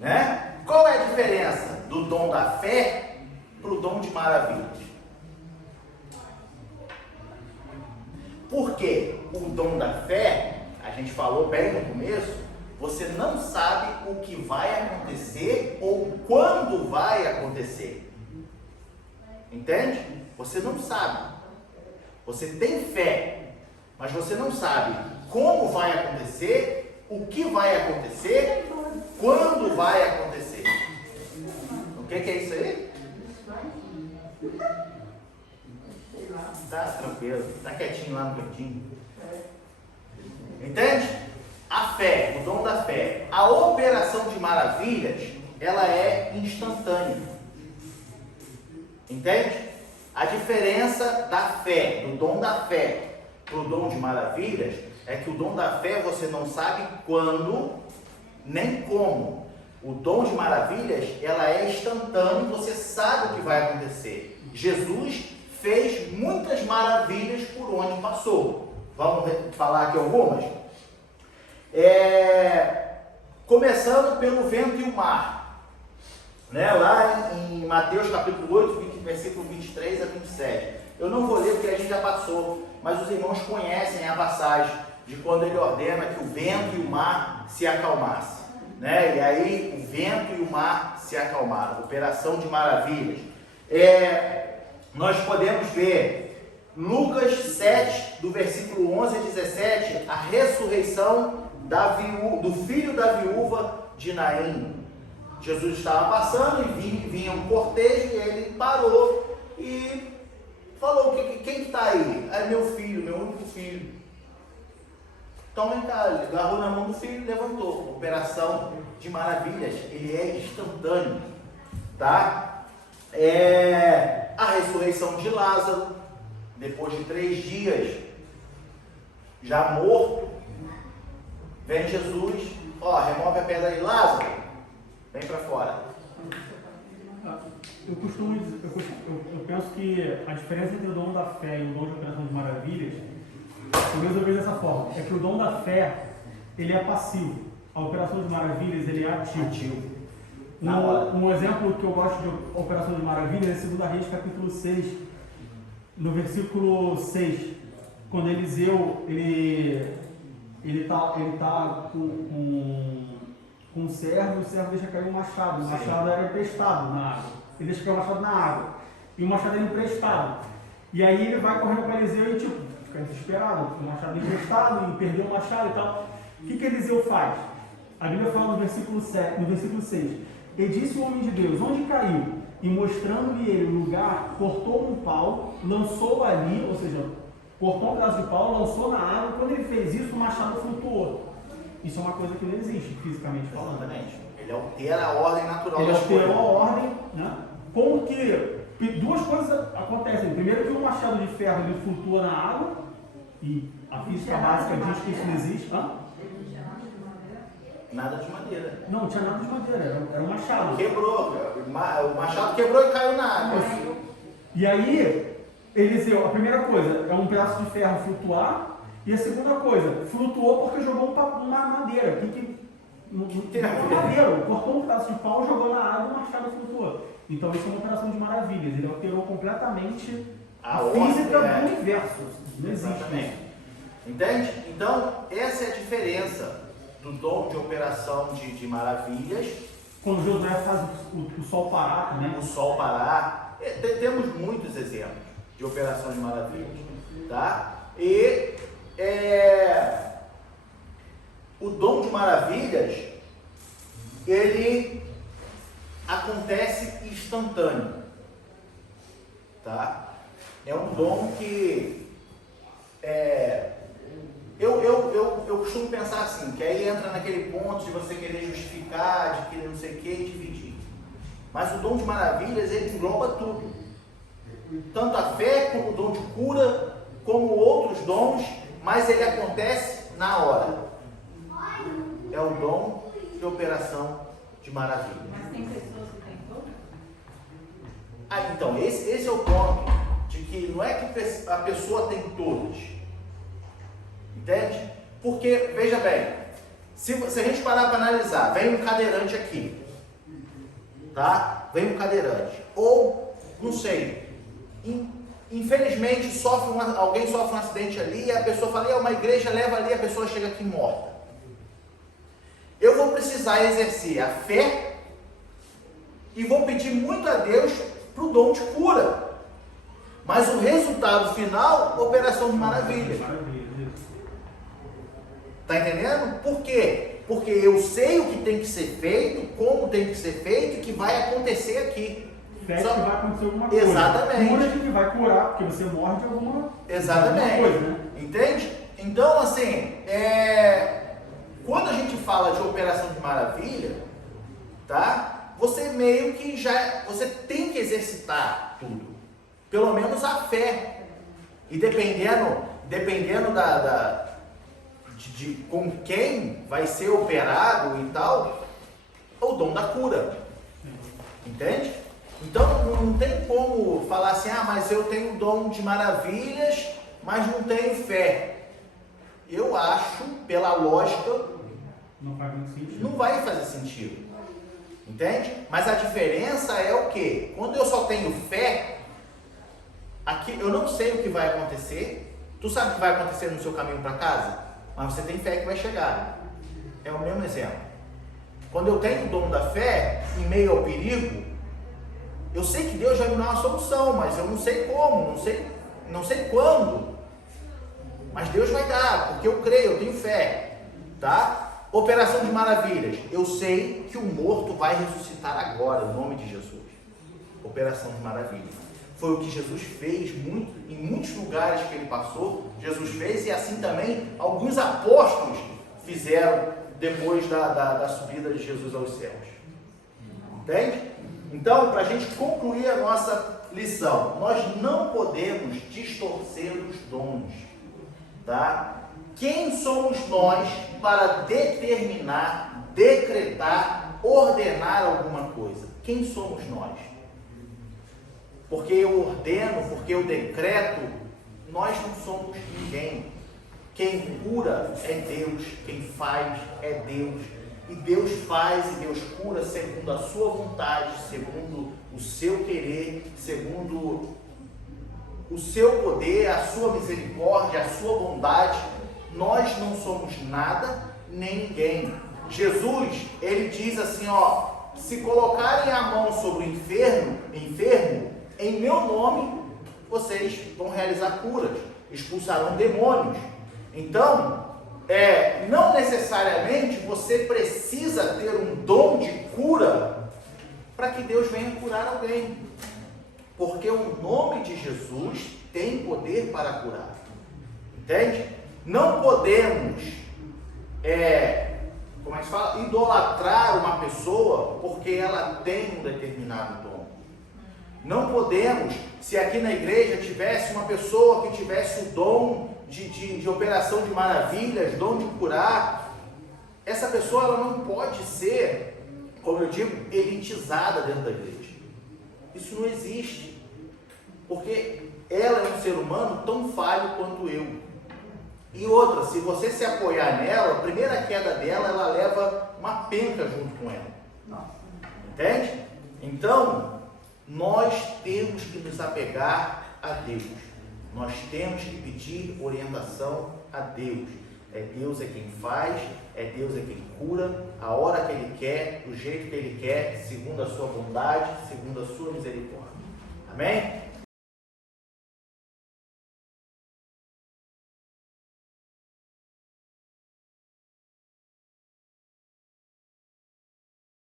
Né? Qual é a diferença do dom da fé para o dom de maravilhas? Porque o dom da fé, a gente falou bem no começo, você não sabe o que vai acontecer ou quando vai acontecer. Entende? Você não sabe. Você tem fé, mas você não sabe como vai acontecer, o que vai acontecer, quando vai acontecer. O que é isso aí? Tá tranquilo, tá quietinho lá no cantinho. Entende? A fé, o dom da fé, a operação de maravilhas, ela é instantânea. Entende? A diferença da fé, do dom da fé para o dom de maravilhas, é que o dom da fé você não sabe quando, nem como. O dom de maravilhas, ela é instantâneo, você sabe o que vai acontecer. Jesus fez muitas maravilhas por onde passou. Vamos falar aqui algumas? Começando pelo vento e o mar. Né? Lá em Mateus capítulo 8, versículo 23 a 27. Eu não vou ler porque a gente já passou, mas os irmãos conhecem a passagem de quando ele ordena que o vento e o mar se acalmassem. Né? E aí o vento e o mar se acalmaram. Operação de maravilhas. Nós podemos ver Lucas 7, do versículo 11 a 17, a ressurreição do filho da viúva de Naim. Jesus estava passando e vinha um cortejo e ele parou e falou: quem está aí? É meu filho, meu único filho. Então vem cá, ele agarrou na mão do filho e levantou. Operação de maravilhas, ele é instantâneo, tá? A ressurreição de Lázaro, depois de 3 dias, já morto, vem Jesus, remove a pedra de Lázaro, vem para fora. Eu penso que a diferença entre o dom da fé e o dom de operação de maravilhas, eu vejo dessa forma, é que o dom da fé, ele é passivo, a operação de maravilhas, ele é ativo. Um exemplo que eu gosto de operação de maravilhas é 2 Reis, capítulo 6, no versículo 6, quando Eliseu, ele tá com um servo, e o servo deixa cair um machado. O machado era emprestado na água. Ele deixa cair o machado na água. E o machado era emprestado. E aí ele vai correndo para Eliseu e fica desesperado. O machado é emprestado e perdeu o machado e tal. O que Eliseu faz? A Bíblia fala no versículo 6. E disse o homem de Deus: onde caiu? E mostrando-lhe ele o lugar, cortou um pau, lançou ali, ou seja, cortou um pedaço de pau, lançou na água. Quando ele fez isso, o machado flutuou. Isso é uma coisa que não existe, fisicamente falando. Exatamente. Ele altera a ordem natural das coisas. Ele alterou a ordem, né? Com que 2 coisas acontecem. Primeiro, que o machado de ferro ele flutua na água, e a física básica diz que isso não existe. Nada de madeira. Não tinha nada de madeira, era um machado. Quebrou, o machado quebrou e caiu na água. E aí, Eliseu, a primeira coisa é um pedaço de ferro flutuar. E a segunda coisa, flutuou porque jogou uma madeira. Madeira, cortou um pedaço de pau, jogou na água e o machado flutuou. Então isso é uma operação de maravilhas. Ele alterou completamente a física do universo. Não existe isso. Entende? Então, essa é a diferença do dom de operação de maravilhas. Quando Josué faz o sol parar, né? O sol parar. Temos muitos exemplos de operação de maravilhas. Tá? E o dom de maravilhas, ele acontece instantâneo, tá? É um dom que eu costumo pensar assim, que aí entra naquele ponto de você querer justificar, de querer não sei o que e dividir. Mas o dom de maravilhas, ele engloba tudo, tanto a fé como o dom de cura, como outros dons, mas ele acontece na hora. É o dom de operação de maravilha. Mas tem pessoas que têm todos? Então, esse é o ponto, de que não é que a pessoa tem todos. Entende? Porque, veja bem, se a gente parar para analisar, vem um cadeirante aqui, tá? Vem um cadeirante, ou, não sei, infelizmente alguém sofre um acidente ali e a pessoa fala, uma igreja leva ali, a pessoa chega aqui morta. Eu vou precisar exercer a fé e vou pedir muito a Deus para o dom de cura. Mas o resultado final, operação de maravilha. Tá entendendo? Por quê? Porque eu sei o que tem que ser feito, como tem que ser feito e que vai acontecer aqui. Fé que vai acontecer alguma coisa. Exatamente. Cura de que vai curar, porque você morre de alguma coisa, né? Entende? Então, assim, quando a gente fala de operação de maravilha, tá? Você meio que você tem que exercitar tudo. Pelo menos a fé. E dependendo de com quem vai ser operado e tal, o dom da cura. Entende? Então não tem como falar assim, mas eu tenho o dom de maravilhas, mas não tenho fé. Eu acho, pela lógica, não faz muito sentido. Não vai fazer sentido. Entende? Mas a diferença é o quê? Quando eu só tenho fé, aqui eu não sei o que vai acontecer. Tu sabe o que vai acontecer no seu caminho para casa? Mas você tem fé que vai chegar. É o mesmo exemplo. Quando eu tenho o dom da fé, em meio ao perigo, eu sei que Deus vai me dar uma solução, mas eu não sei como, não sei quando. Mas Deus vai dar, porque eu creio, eu tenho fé. Tá? Operação de maravilhas. Eu sei que o morto vai ressuscitar agora, em nome de Jesus. Operação de maravilhas. Foi o que Jesus fez em muitos lugares que ele passou. Jesus fez e assim também alguns apóstolos fizeram depois da subida de Jesus aos céus. Entende? Então, para a gente concluir a nossa lição, nós não podemos distorcer os dons. Tá? Quem somos nós para determinar, decretar, ordenar alguma coisa? Quem somos nós? Porque eu ordeno, porque eu decreto, nós não somos ninguém. Quem cura é Deus, quem faz é Deus. E Deus faz e Deus cura segundo a sua vontade, segundo o seu querer, segundo o seu poder, a sua misericórdia, a sua bondade. Nós não somos nada, nem ninguém. Jesus, ele diz assim, se colocarem a mão sobre o enfermo, em meu nome, vocês vão realizar curas, expulsarão demônios. Então, não necessariamente você precisa ter um dom de cura para que Deus venha curar alguém. Porque o nome de Jesus tem poder para curar. Entende? Não podemos, idolatrar uma pessoa porque ela tem um determinado dom. Não podemos, se aqui na igreja tivesse uma pessoa que tivesse o dom de operação de maravilhas, dom de curar, essa pessoa ela não pode ser, como eu digo, elitizada dentro da igreja. Isso não existe, porque ela é um ser humano tão falho quanto eu. E outra, se você se apoiar nela, a primeira queda dela, ela leva uma penca junto com ela. Entende? Então, nós temos que nos apegar a Deus. Nós temos que pedir orientação a Deus. Deus é quem faz, Deus é quem cura, a hora que Ele quer, do jeito que Ele quer, segundo a sua bondade, segundo a sua misericórdia. Amém?